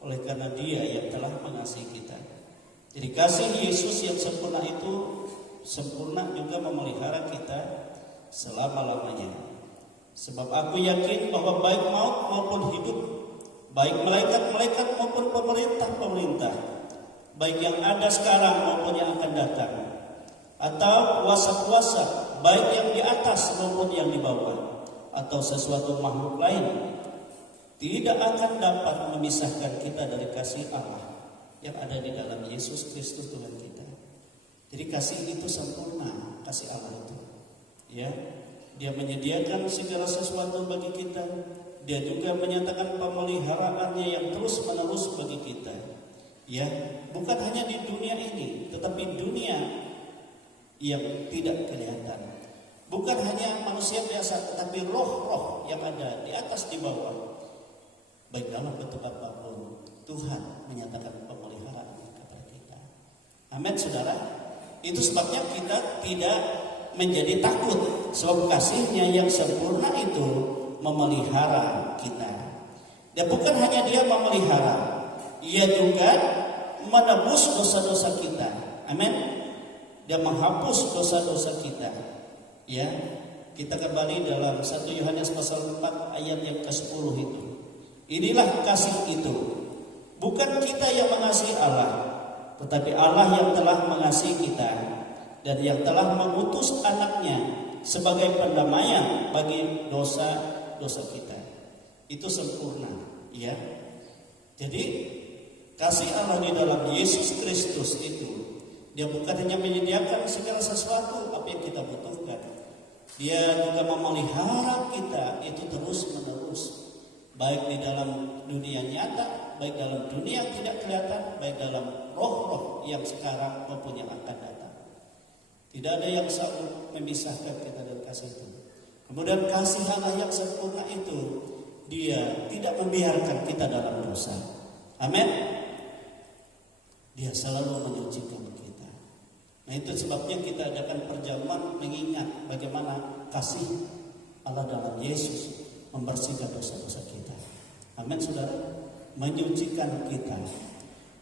oleh karena Dia yang telah mengasihi kita. Jadi kasih Yesus yang sempurna itu sempurna juga memelihara kita selama-lamanya. Sebab aku yakin bahwa baik maut maupun hidup, baik malaikat-malaikat maupun pemerintah-pemerintah, baik yang ada sekarang maupun yang akan datang, atau kuasa-kuasa, baik yang di atas maupun yang di bawah, atau sesuatu makhluk lain, tidak akan dapat memisahkan kita dari kasih Allah yang ada di dalam Yesus Kristus Tuhan kita. Jadi kasih itu sempurna, kasih Allah itu. Ya, Dia menyediakan segala sesuatu bagi kita. Dia juga menyatakan pemeliharaannya yang terus-menerus bagi kita. Ya, bukan hanya di dunia ini, tetapi dunia yang tidak kelihatan. Bukan hanya manusia biasa, tetapi roh-roh yang ada di atas di bawah. Baik dalam bentuk apapun, Tuhan menyatakan pemeliharaan kepada kita. Amin, saudara. Itu sebabnya kita tidak menjadi takut, sebab kasih-Nya yang sempurna itu memelihara kita. Dan bukan hanya Dia memelihara, Ia juga menebus dosa-dosa kita. Amin. Dia menghapus dosa-dosa kita. Ya, kita kembali dalam 1 Yohanes pasal 4 ayat yang ke-10 itu. Inilah kasih itu. Bukan kita yang mengasihi Allah, tetapi Allah yang telah mengasihi kita dan yang telah mengutus anaknya sebagai pendamaian bagi dosa-dosa kita. Itu sempurna, ya. Jadi kasih Allah di dalam Yesus Kristus itu, Dia bukan hanya menyediakan segala sesuatu apa yang kita butuhkan. Dia juga memelihara kita itu terus-menerus. Baik di dalam dunia nyata, baik dalam dunia yang tidak kelihatan, baik dalam roh-roh yang sekarang maupun yang akan datang. Tidak ada yang sanggup memisahkan kita dari kasih itu. Kemudian kasih Allah yang sempurna itu, Dia tidak membiarkan kita dalam dosa. Amin. Dia selalu menyucikan kita. Nah, itu sebabnya kita adakan perjamuan mengingat bagaimana kasih Allah dalam Yesus membersihkan dosa-dosa kita. Amin, saudara. Menyucikan kita.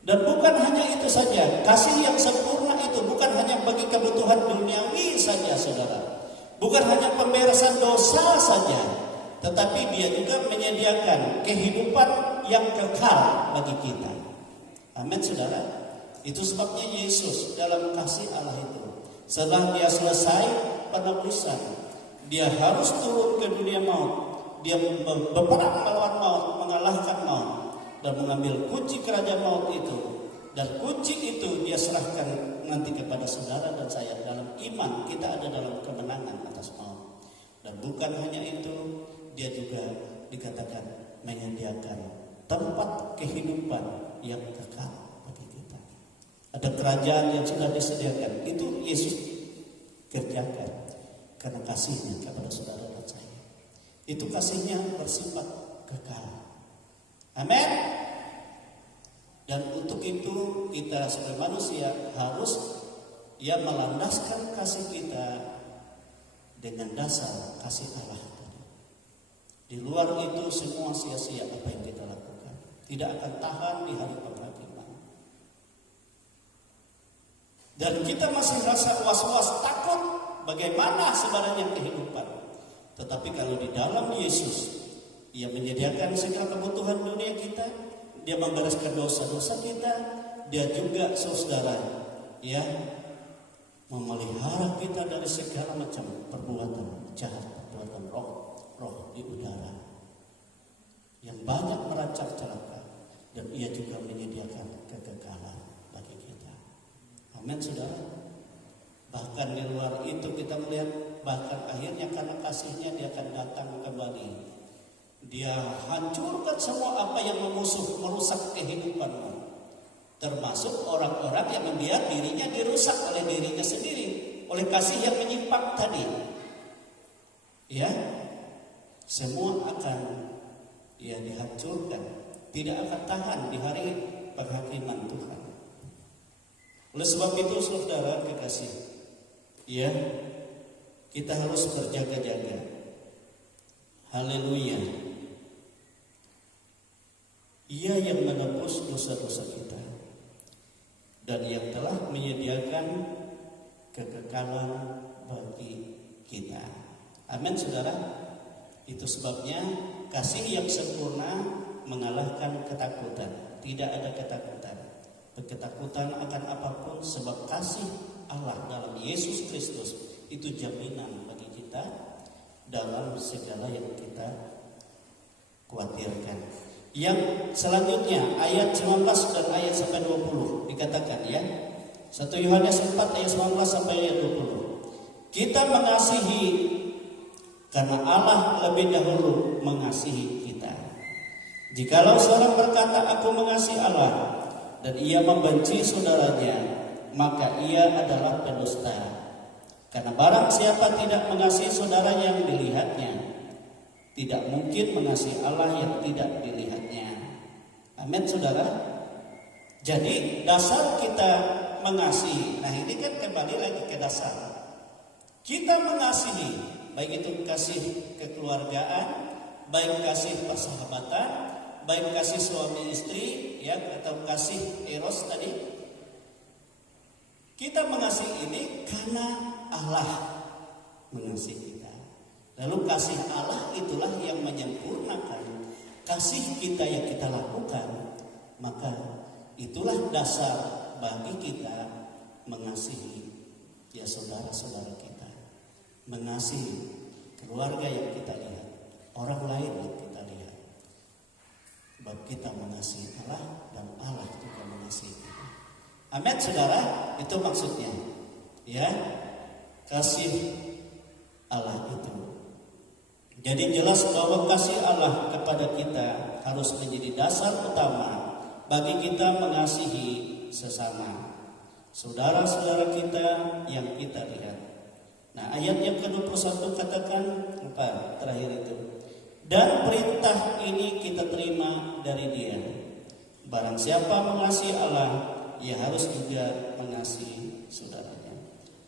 Dan bukan hanya itu saja, kasih yang sempurna itu bukan hanya bagi kebutuhan duniawi saja, saudara. Bukan hanya pemberesan dosa saja, tetapi Dia juga menyediakan kehidupan yang kekal bagi kita. Amin, saudara. Itu sebabnya Yesus dalam kasih Allah itu, setelah Dia selesai penebusan, Dia harus turun ke dunia maut. Dia berperang melawan maut, mengalahkan maut, dan mengambil kunci kerajaan maut itu. Dan kunci itu Dia serahkan nanti kepada saudara dan saya. Dalam iman kita ada dalam kemenangan atas maut. Dan bukan hanya itu, Dia juga dikatakan menyediakan tempat kehidupan yang kekal bagi kita. Ada kerajaan yang sudah disediakan. Itu Yesus kerjakan karena kasih-Nya kepada saudara dan saya. Itu kasih-Nya bersifat kekal. Amin. Dan untuk itu kita sebagai manusia harus melandaskan kasih kita dengan dasar kasih Allah tadi. Di luar itu semua sia-sia apa yang kita lakukan. Tidak akan tahan di hari penghakiman. Dan kita masih rasa was-was, takut bagaimana sebenarnya kehidupan. Tetapi kalau di dalam Yesus, Ia menyediakan segala kebutuhan dunia kita, Dia membereskan dosa-dosa kita, Dia juga saudara, memelihara kita dari segala macam perbuatan jahat, perbuatan roh di udara yang banyak merancang celaka, dan Ia juga menyediakan kekekalan bagi kita. Amin, saudara. Bahkan di luar itu kita melihat, bahkan akhirnya karena kasih-Nya Dia akan datang kembali. Dia hancurkan semua apa yang merusak kehidupanmu, termasuk orang-orang yang membiarkan dirinya dirusak oleh dirinya sendiri, oleh kasih yang menyimpang tadi. Ya, semua akan dihancurkan, tidak akan tahan di hari penghakiman Tuhan. Oleh sebab itu, saudara kekasih, Ya, kita harus berjaga-jaga. Haleluya. Ia yang menebus dosa-dosa kita dan yang telah menyediakan kekekalan bagi kita. Amin, saudara. Itu sebabnya kasih yang sempurna mengalahkan ketakutan. Tidak ada ketakutan. Ketakutan akan apapun, sebab kasih Allah dalam Yesus Kristus itu jaminan bagi kita dalam segala yang kita khawatirkan. Yang selanjutnya ayat 19 dan ayat sampai 20 dikatakan ya. 1 Yohanes 4 ayat 19 sampai ayat 20. Kita mengasihi karena Allah lebih dahulu mengasihi kita. Jikalau seorang berkata aku mengasihi Allah dan ia membenci saudaranya, maka ia adalah pendusta. Karena barang siapa tidak mengasihi saudara yang dilihatnya, tidak mungkin mengasihi Allah yang tidak dilihatnya. Amin, saudara. Jadi dasar kita mengasihi. Nah, ini kan kembali lagi ke dasar. Kita mengasihi, baik itu kasih kekeluargaan, baik kasih persahabatan, baik kasih suami istri, ya, atau kasih eros tadi. Kita mengasihi ini karena Allah mengasihi kita. Lalu kasih Allah itulah yang menyempurnakan kasih kita yang kita lakukan. Maka itulah dasar bagi kita mengasihi ya saudara-saudara kita, mengasihi keluarga yang kita lihat, orang lain yang kita lihat. Sebab kita mengasihi Allah dan Allah juga mengasihi kita. Amin, saudara. Itu maksudnya. Ya, kasih Allah itu. Jadi jelas bahwa kasih Allah kepada kita harus menjadi dasar utama bagi kita mengasihi sesama saudara-saudara kita yang kita lihat. Nah, ayat yang ke-21 katakan apa? Terakhir itu. Dan perintah ini kita terima dari Dia. Barang siapa mengasihi Allah, ia harus juga mengasihi saudaranya.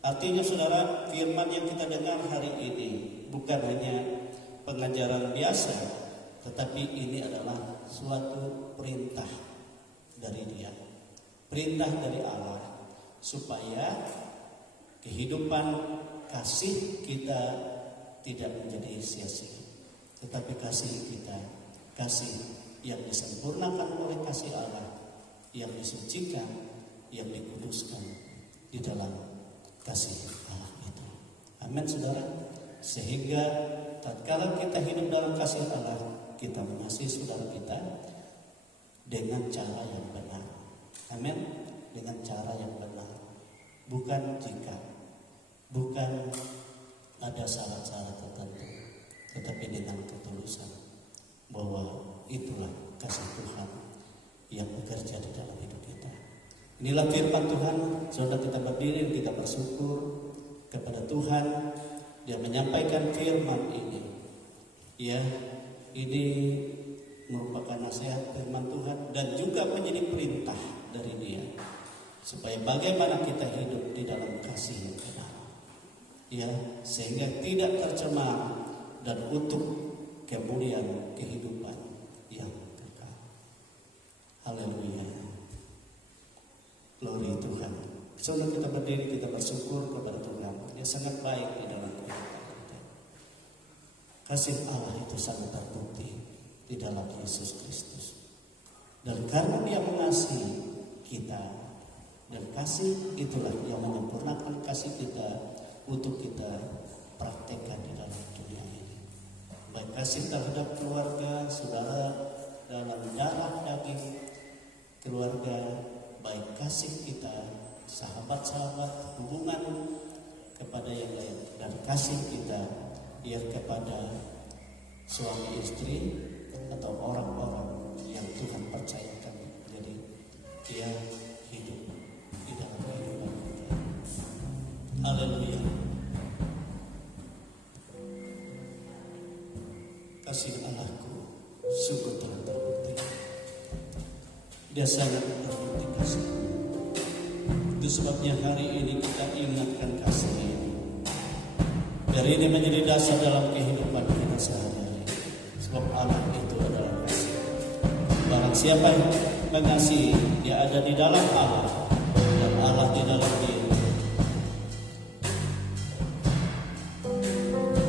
Artinya saudara, firman yang kita dengar hari ini bukan hanya pengajaran biasa, tetapi ini adalah suatu perintah dari Dia, perintah dari Allah, supaya kehidupan kasih kita tidak menjadi sia-sia, tetapi kasih kita, kasih yang disempurnakan oleh kasih Allah, yang disucikan, yang dikuduskan di dalam kasih Allah itu. Amin, saudara. Sehingga tatkala kita hidup dalam kasih Allah, kita mengasihi saudara kita dengan cara yang benar. Amin. Dengan cara yang benar. Bukan jika, bukan ada syarat-syarat tertentu, tetapi dengan ketulusan bahwa itulah kasih Tuhan yang bekerja di dalam hidup kita. Inilah firman Tuhan. Saudara, kita berdiri, kita bersyukur kepada Tuhan. Dia menyampaikan firman ini. Ya, ini merupakan nasihat firman Tuhan dan juga menjadi perintah dari Dia, supaya bagaimana kita hidup di dalam kasih yang benar, ya, sehingga tidak tercemar dan untuk kemuliaan kehidupan yang kekal. Haleluya. Glory Tuhan. Saudara, kita berdiri, kita bersyukur kepada Tuhan. Dia sangat baik di dalam kehidupan kita. Kasih Allah itu sangat terbukti di dalam Yesus Kristus. Dan karena Dia mengasihi kita, dan kasih itulah yang menyempurnakan kasih kita untuk kita praktekkan di dalam dunia ini. Baik kasih terhadap keluarga, saudara dalam darah daging keluarga, baik kasih kita sahabat-sahabat, hubungan kepada yang lain, dan kasih kita ya kepada suami istri atau orang-orang yang Tuhan percayakan. Jadi dia hidup di dalam kehidupan kita. Haleluya. Kasih Allahku sungguh telah terbukti. Dia sangat terbukti kasih. Itu sebabnya hari ini kita ingatkan kasih ini. Biar ini menjadi dasar dalam kehidupan kita sehari-hari. Sebab Allah itu adalah kasih. Barang siapa yang mengasihi, dia ada di dalam Allah dan Allah di dalam dia.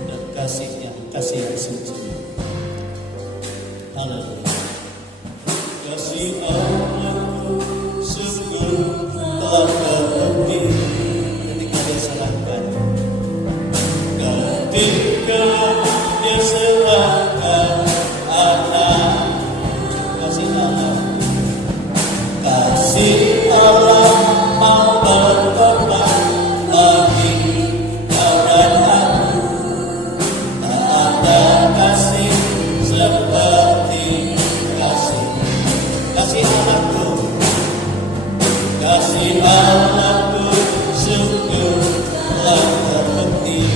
Dan kasihnya, kasih yang suci. Haleluya. Kasih Allahku sungguh telah terbukti ketika dia serahkan. Ketika dia serahkan anak, kasih Allah. Kasih Allah mau berkorban bagi kau dan aku. Tak ada kasih seperti kasih Allahku. Kasih Allahku sungguh telah terbukti.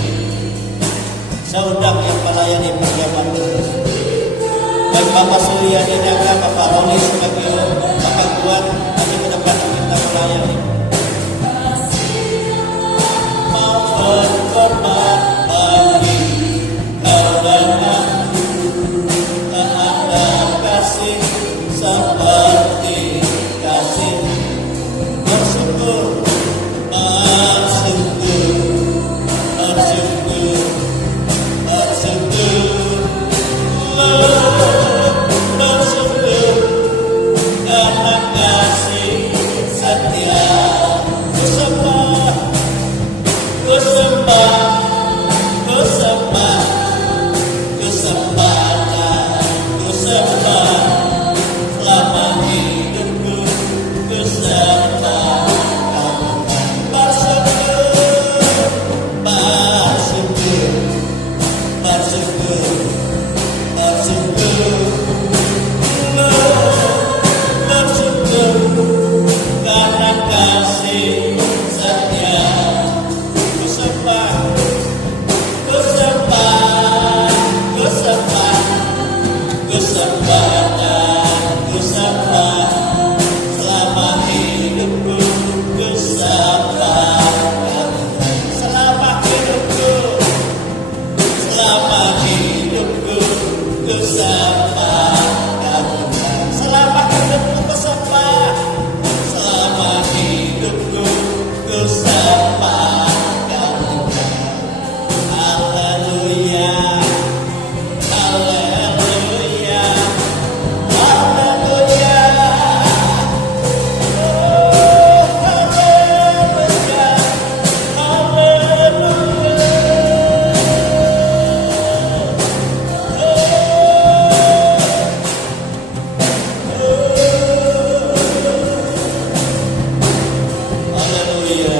Saya undang yang melayani perjamuan terus. Baik Bapak Surya Dinaka, Bapak Roni sebagai Bapak Kuat, nanti ke depan kita melayani. Mau berkorban bagi kau dan aku. Tak ada kasih seperti kasih. Bersyukur, bersyukur, bersyukur, bersyukur, bersyukur karena kasih setia. Ku sembah, ku sembah, ku sembah, ku sembah, ku sembah. Selama hidupku ku sembah. Bersyukur, bersyukur, bersyukur, bersyukur, bersyukur karena kasih setia. Ku sembah, ku sembah, ku sembah, ku sembah dan ku sembah. Selama hidupku ku sembah. Selama hidupku, selama hidupku ku sembah. Selama hidupku ku sembah. Selama hidupku ku sembah. Haleluya, haleluya, haleluya. Oh, haleluya, haleluya. Haleluya.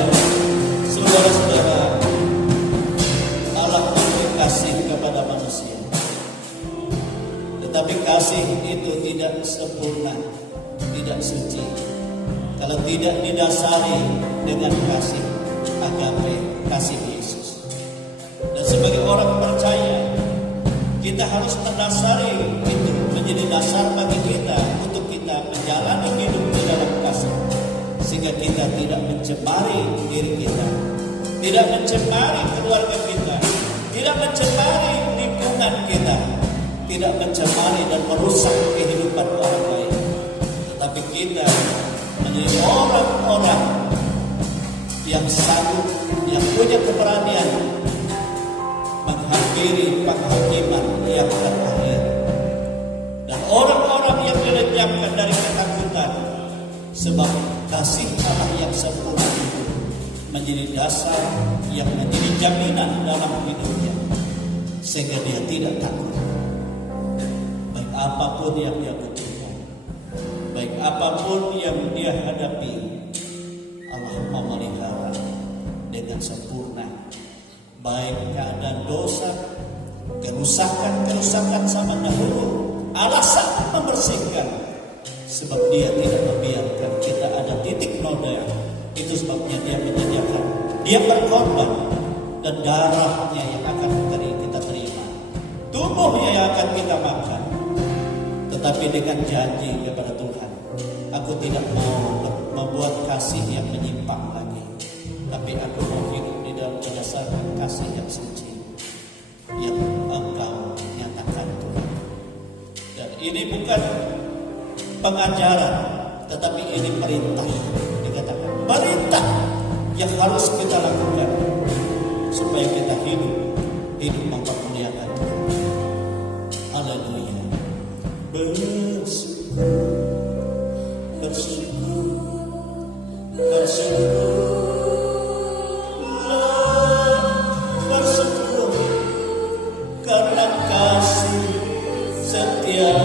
Saudara-saudara, Allah memberi kasih kepada manusia. Tetapi kasih itu tidak sempurna, tidak suci, kalau tidak didasari dengan kasih agape, kasih Yesus. Dan sebagai orang percaya, kita harus mendasari itu menjadi dasar bagi kita untuk kita menjalani hidup di dalam kasih, sehingga kita tidak mencemari diri kita, tidak mencemari keluarga kita, tidak mencemari lingkungan kita, tidak mencemari dan merusak kehidupan orang lain. Tetapi kita menjadi orang-orang yang sanggup, yang punya keberanian menghampiri penghakiman yang terakhir. Dan orang-orang yang dilenyapkan dari ketakutan, sebab kasih Allah yang sempurna itu menjadi dasar yang menjadi jaminan dalam hidupnya, sehingga dia tidak takut. Baik apapun yang dia butuhkan, baik apapun yang dia hadapi, Allah memelihara dengan sempurna. Baik keadaan dosa, kerusakan zaman dahulu, Allah sangat membersihkan. Sebab dia tidak membiarkan kita ada titik noda. Itu sebabnya dia menyediakan, dia berkorban, dan darahnya yang akan kita terima, tubuhnya yang akan kita makan. Tetapi dengan janji kepada Tuhan, aku tidak mau membuat kasih yang menyimpang lagi, tapi aku mau hidup di dalam berdasarkan kasih yang suci. Ini bukan pengajaran, tetapi ini perintah. Dikatakan perintah yang harus kita lakukan supaya kita hidup mempermuliakan Tuhan. Haleluya. Bersyukur karena kasih setia.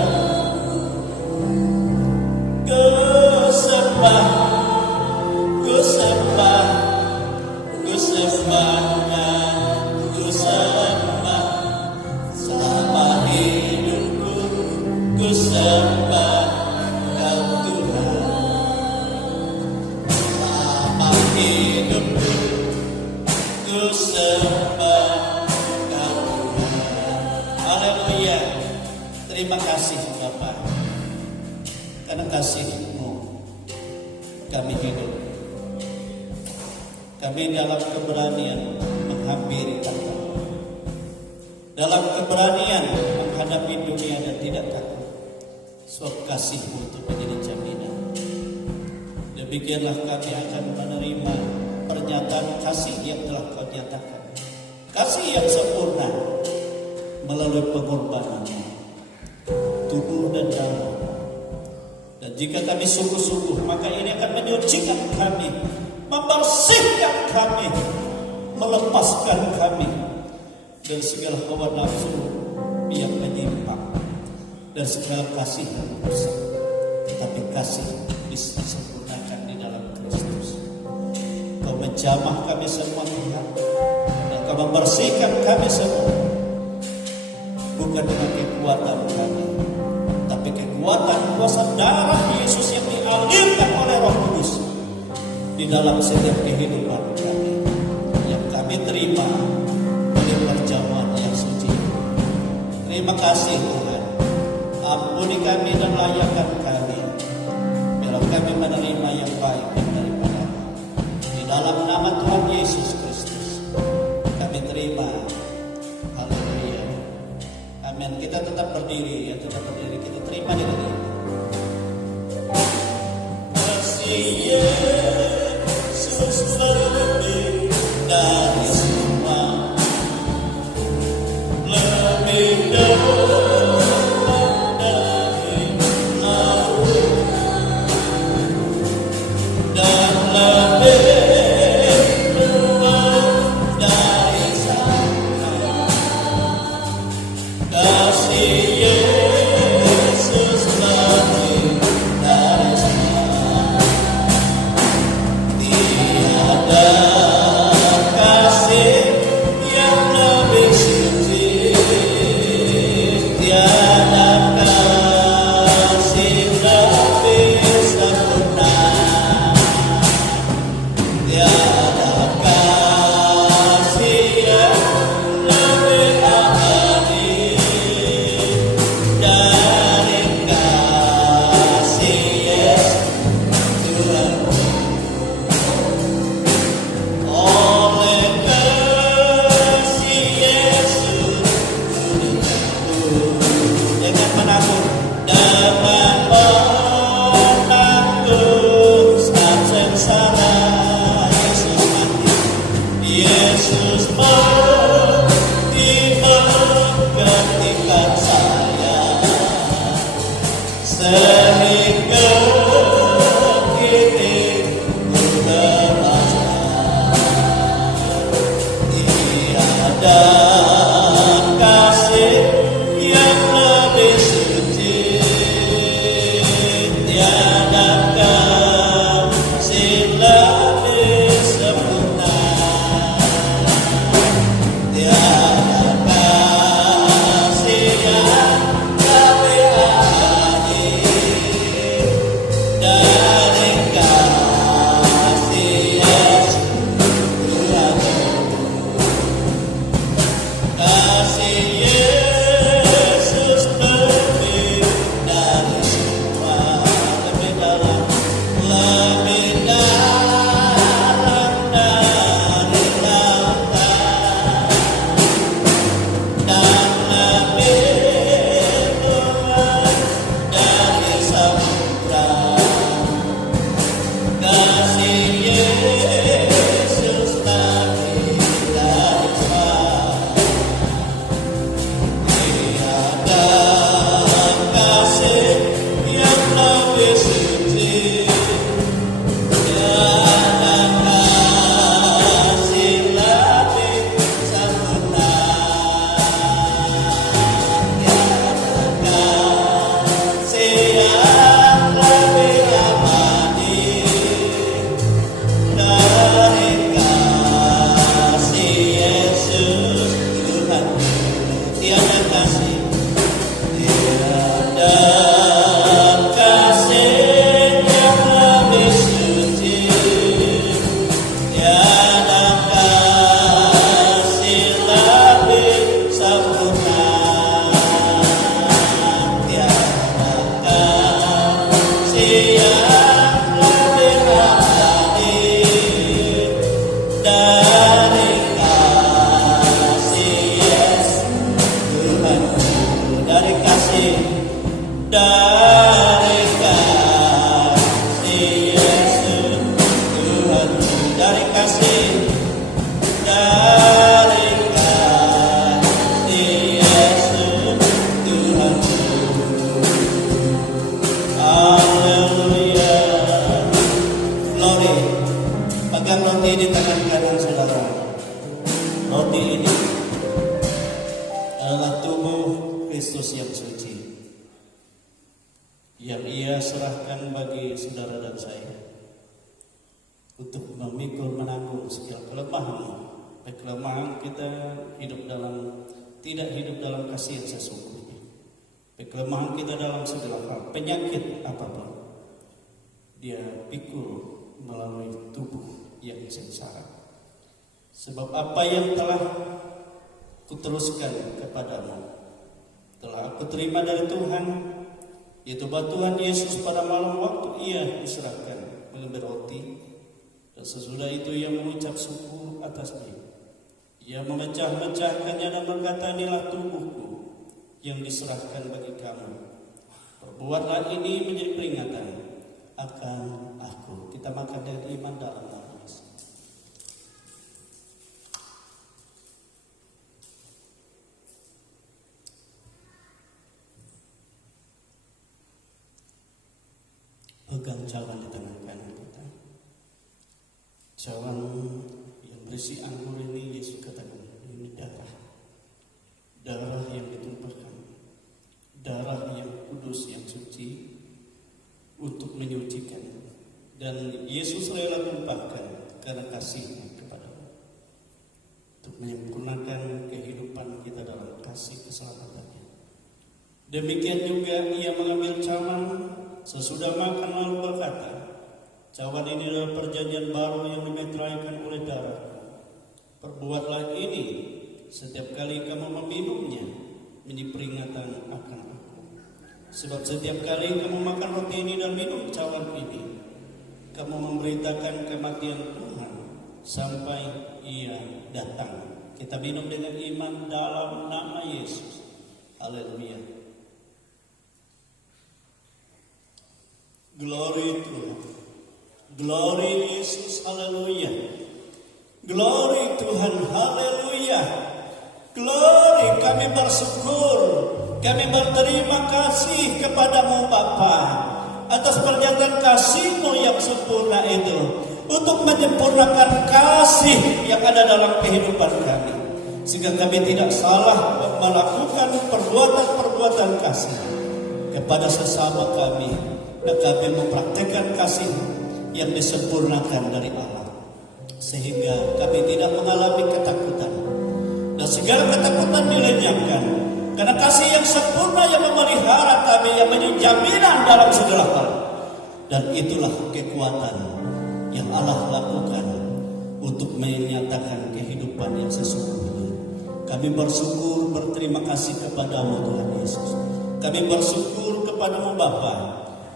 Ku sembah selama hidupku, ku sembah Kau Tuhan. Selama hidupku, ku sembah Kau Tuhan. Haleluya. Terima kasih Bapa, karena kasih-Mu kami hidup. Kami dalam keberanian menghampiri tahta, dalam keberanian menghadapi dunia dan tidak takut. Sebab kasih-Mu itu menjadi jaminan. Demikianlah kami akan menerima pernyataan kasih yang telah Kau nyatakan, kasih yang sempurna melalui pengorbanan-Mu, tubuh dan darah. Dan jika kami sungguh-sungguh, maka ini akan menyucikan kami, membersihkan kami, melepaskan kami dari segala hawa nafsu yang menyimpang dan segala kasih yang rusak. Tetapi kasih disempurnakan di dalam Kristus. Kau menjamah kami semua Tuhan, dan Kau membersihkan kami semua, bukan dengan kekuatan kami, tapi kekuatan kuasa darah Yesus yang dialirkan oleh Roh Kudus di dalam setiap kehidupan kami, yang kami terima dari perjamuan yang suci. Terima kasih Tuhan. Ampuni kami dan layakkan kami, biar kami menerima yang baik daripada di dalam nama Tuhan Yesus Kristus kami terima. Haleluya. Amin. Kita tetap berdiri, ya, tetap berdiri. Kita terima dengan ini. Kasih Yesus lebih dari semua, lebih dari laut, dan lebih luas dari sana. Kasih Yesus lebih dari semua. Tiada kasih yang lebih suci, tiada kasih lebih sempurna, tiada kasih yang lebih abadi dari kasih Yesus Tuhan. Oleh kasih Yesus dengan menanggung saat sengsara, Yesus mati menggantikan saya, sehingga kini ku bebas. Tiada kasih yang lebih suci, tiada kasih lebih sempurna, tiada kasih yang lebih abadi dari kasih Yesus Tuhan. Kasih Yesus lebih dari semua, lebih dalam dari lautan, dan lebih luas tiada kasih, tiada kasih yang lebih suci, tiada kasih lebih sempurna, tiada kasih yang lebih abadi dari kasih Yesus Tuhan, dari kasih, dari kasih Yesus Tuhan, dari kasih, dari kasih Yesus Tuhan. Haleluya. Glory. Pegang roti di tangan kanan saudara. Roti ini adalah tubuh Kristus yang suci, yang Ia serahkan bagi saudara dan saya untuk memikul menanggung segala kelemahan kita tidak hidup dalam kasih yang sesungguhnya. Kelemahan kita dalam segala hal, penyakit apapun, Dia pikul melalui tubuh yang sengsara. Sebab apa yang telah kuteruskan kepadamu, telah aku terima dari Tuhan, yaitu bahwa Tuhan Yesus pada malam waktu Ia diserahkan mengambil roti, dan sesudah itu Ia mengucap syukur atasnya. Ia memecah-mecahkannya dan berkata, inilah tubuhku yang diserahkan bagi kamu. Perbuatlah ini menjadi peringatan akan aku. Kita makan dengan iman dalam nama Yesus. Pegang cawan di tangan kanan kita. Cawan yang berisi anggur ini, Yesus katakan, ini darah. Darah yang ditumpahkan, darah yang kudus, yang suci, untuk menyucikan. Dan Yesus rela tumpahkan karena kasih-Nya kepadamu, untuk menyempurnakan kehidupan kita dalam kasih keselamatannya. Demikian juga Ia mengambil cawan sesudah makan lalu berkata, cawan ini adalah perjanjian baru yang dimeteraikan oleh darah. Perbuatlah ini setiap kali kamu meminumnya menjadi peringatan akan aku. Sebab setiap kali kamu makan roti ini dan minum cawan ini, kamu memberitakan kematian Tuhan sampai Ia datang. Kita minum dengan iman dalam nama Yesus. Haleluya. Glory Tuhan. Glory Yesus. Haleluya. Glory Tuhan. Haleluya. Glory, kami bersyukur, kami berterima kasih kepadamu Bapa atas pernyataan kasih-Mu yang sempurna itu, untuk menyempurnakan kasih yang ada dalam kehidupan kami, sehingga kami tidak salah melakukan perbuatan-perbuatan kasih kepada sesama kami, dan kami mempraktikkan kasih yang disempurnakan dari Allah, sehingga kami tidak mengalami ketakutan. Dan segala ketakutan dilenyapkan karena kasih yang sempurna yang memelihara kami, yang menjadi jaminan dalam segala hal. Dan itulah kekuatan yang Allah lakukan untuk menyatakan kehidupan yang sesungguhnya. Kami bersyukur, berterima kasih kepadamu Tuhan Yesus. Kami bersyukur kepadamu Bapa,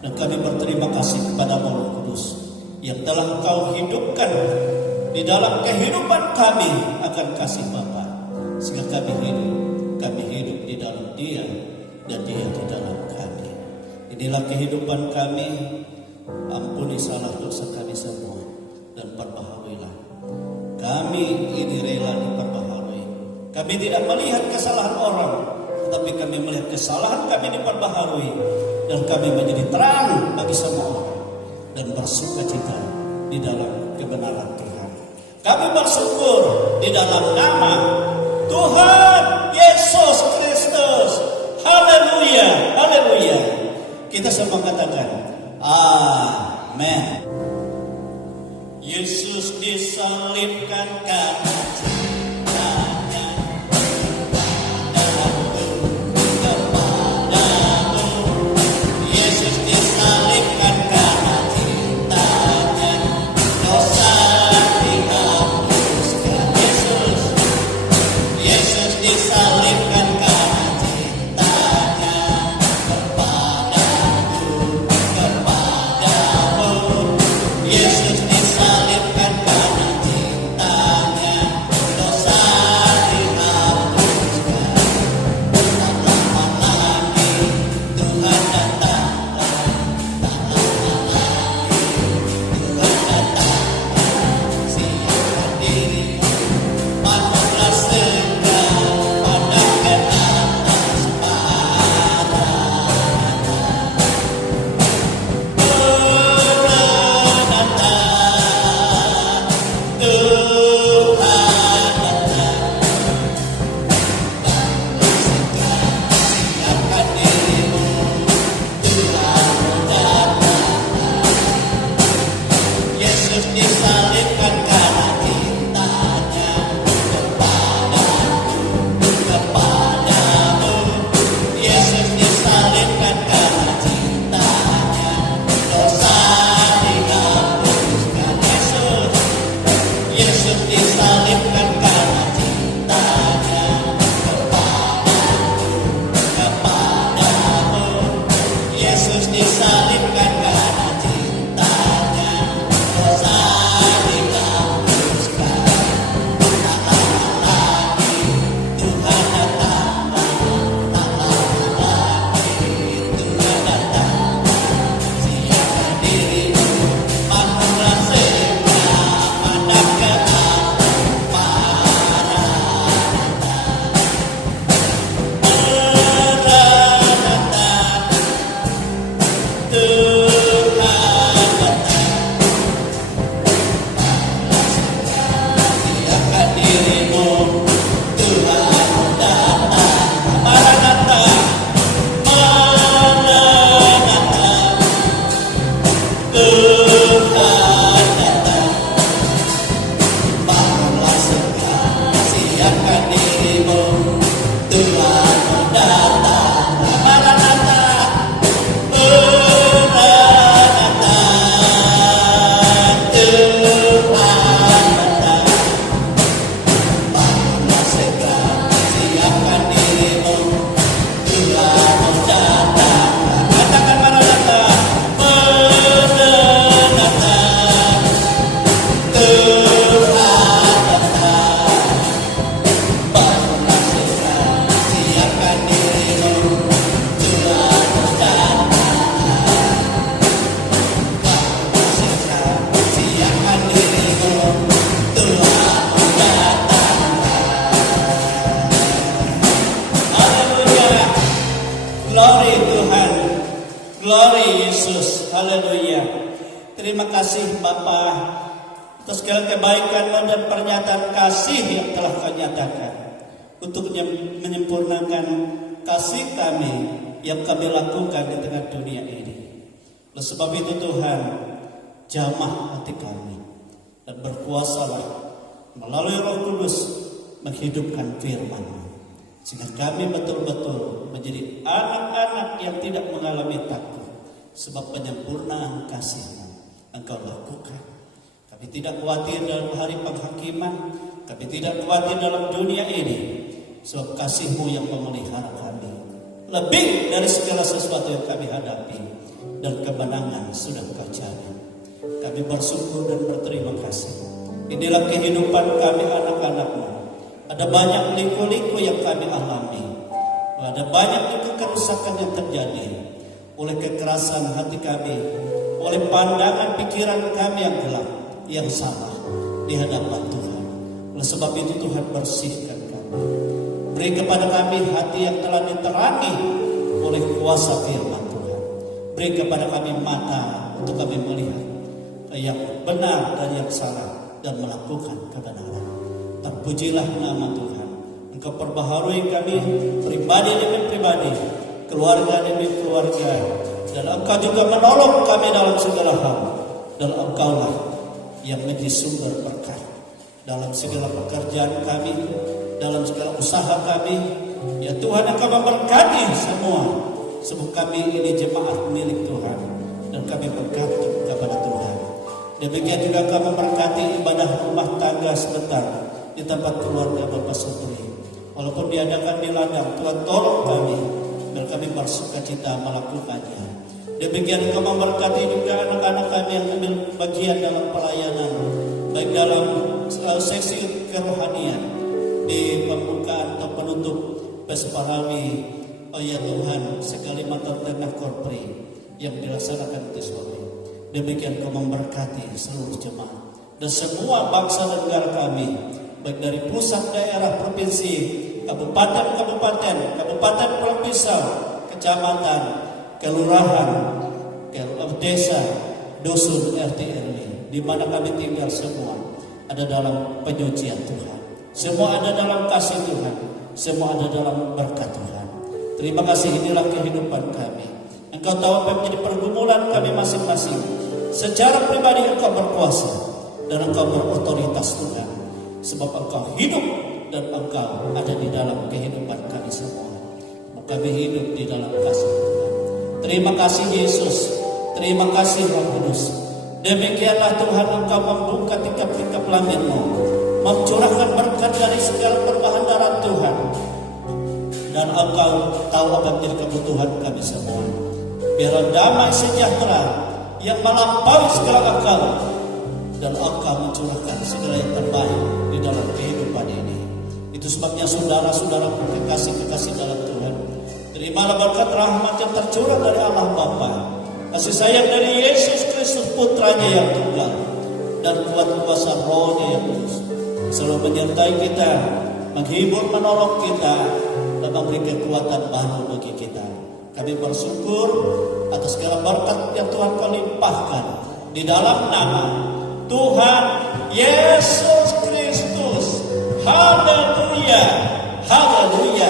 dan kami berterima kasih kepadamu Roh Kudus yang telah Engkau hidupkan di dalam kehidupan kami akan kasih Bapa. Sehingga kami hidup di dalam Dia dan Dia di dalam kami. Inilah kehidupan kami. Ampuni salah dosa kami semua dan perbaharuilah. Kami ini rela diperbaharui. Kami tidak melihat kesalahan orang, tetapi kami melihat kesalahan kami diperbaharui, dan kami menjadi terang bagi semua orang dan bersukacita di dalam kebenaran Tuhan. Kami bersyukur di dalam nama Tuhan Yesus Kristus. Haleluya, haleluya. Kita semua katakan amin. Yesus disalibkan karena cintanya pada Glory Yesus. Haleluya. Terima kasih Bapa atas segala kebaikan dan pernyataan kasih yang telah Kau nyatakan untuk menyempurnakan kasih kami yang kami lakukan di tengah dunia ini. Oleh sebab itu Tuhan, jamah hati kami dan berkuasalah melalui Roh Kudus menghidupkan firman-Mu, sehingga kami betul-betul menjadi anak-anak yang tidak mengalami takut, sebab penyempurnaan kasih-Mu Engkau lakukan. Kami tidak khawatir dalam hari penghakiman, kami tidak khawatir dalam dunia ini, sebab kasih-Mu yang memelihara kami lebih dari segala sesuatu yang kami hadapi, dan kemenangan sudah Kau jamin. Kami bersyukur dan berterima kasih. Inilah kehidupan kami anak-anak-Mu. Ada banyak liku-liku yang kami alami, ada banyak kerusakan yang terjadi oleh kekerasan hati kami, oleh pandangan pikiran kami yang gelap, yang salah di hadapan Tuhan. Oleh sebab itu Tuhan, bersihkan kami. Beri kepada kami hati yang telah diterangi oleh kuasa firman Tuhan. Beri kepada kami mata untuk kami melihat yang benar dan yang salah, dan melakukan kebenaran. Terpujilah nama Tuhan. Engkau perbaharui kami pribadi demi pribadi, keluarga demi keluarga, dan Engkau juga menolong kami dalam segala hal. Dan Engkaulah yang menjadi sumber berkat dalam segala pekerjaan kami, dalam segala usaha kami. Ya Tuhan, Engkau memberkati semua, sebab kami ini jemaat milik Tuhan, dan kami bergantung kepada Tuhan. Demikian juga Engkau memberkati ibadah rumah tangga sebentar di tempat keluarga Bapak Sutri. Walaupun diadakan di ladang, Tuhan tolong kami, dan kami bersukacita melakukannya. Demikian Engkau memberkati juga anak-anak kami yang ambil bagian dalam pelayanan, baik dalam seksi kerohanian, di pembukaan atau penutup Pesparawi, ya Tuhan, Sekalimantan Tengah Korpri yang dilaksanakan di sore. Demikian Engkau memberkati seluruh jemaat dan semua bangsa dan negara kami, baik dari pusat, daerah, provinsi, kabupaten, provinsi, kecamatan, kelurahan, desa, dusun, RT RW, di mana kami tinggal, semua ada dalam penyucian Tuhan, semua ada dalam kasih Tuhan, semua ada dalam berkat Tuhan. Terima kasih, inilah kehidupan kami. Engkau tahu apa yang menjadi pergumulan kami masing-masing. Secara pribadi Engkau berkuasa dan Engkau berotoritas Tuhan, sebab Engkau hidup dan Engkau ada di dalam kehidupan kami semua. Kami hidup di dalam kasih Tuhan. Terima kasih Yesus, terima kasih Roh Kudus. Demikianlah Tuhan, Engkau membuka tingkap-tingkap langit-Mu, mencurahkan berkat dari segala perbahan Tuhan, dan Engkau tahu apa menjadi kebutuhan kami semua. Biar damai sejahtera yang melampaui segala akal, dan Engkau mencurahkan segala yang terbaik di dalam kehidupan ini. Itu sebabnya saudara-saudara kekasih-kekasih dalam Tuhan, terimalah berkat rahmat yang tercurah dari Allah Bapa, kasih sayang dari Yesus Kristus Putranya yang tunggal, dan kuat kuasa Roh-Nya yang kudus selalu menyertai kita, menghibur, menolong kita, dan memberi kekuatan baru bagi kita. Kami bersyukur atas segala berkat yang Tuhan Kau limpahkan di dalam nama Tuhan Yesus Kristus. Haleluya, haleluya.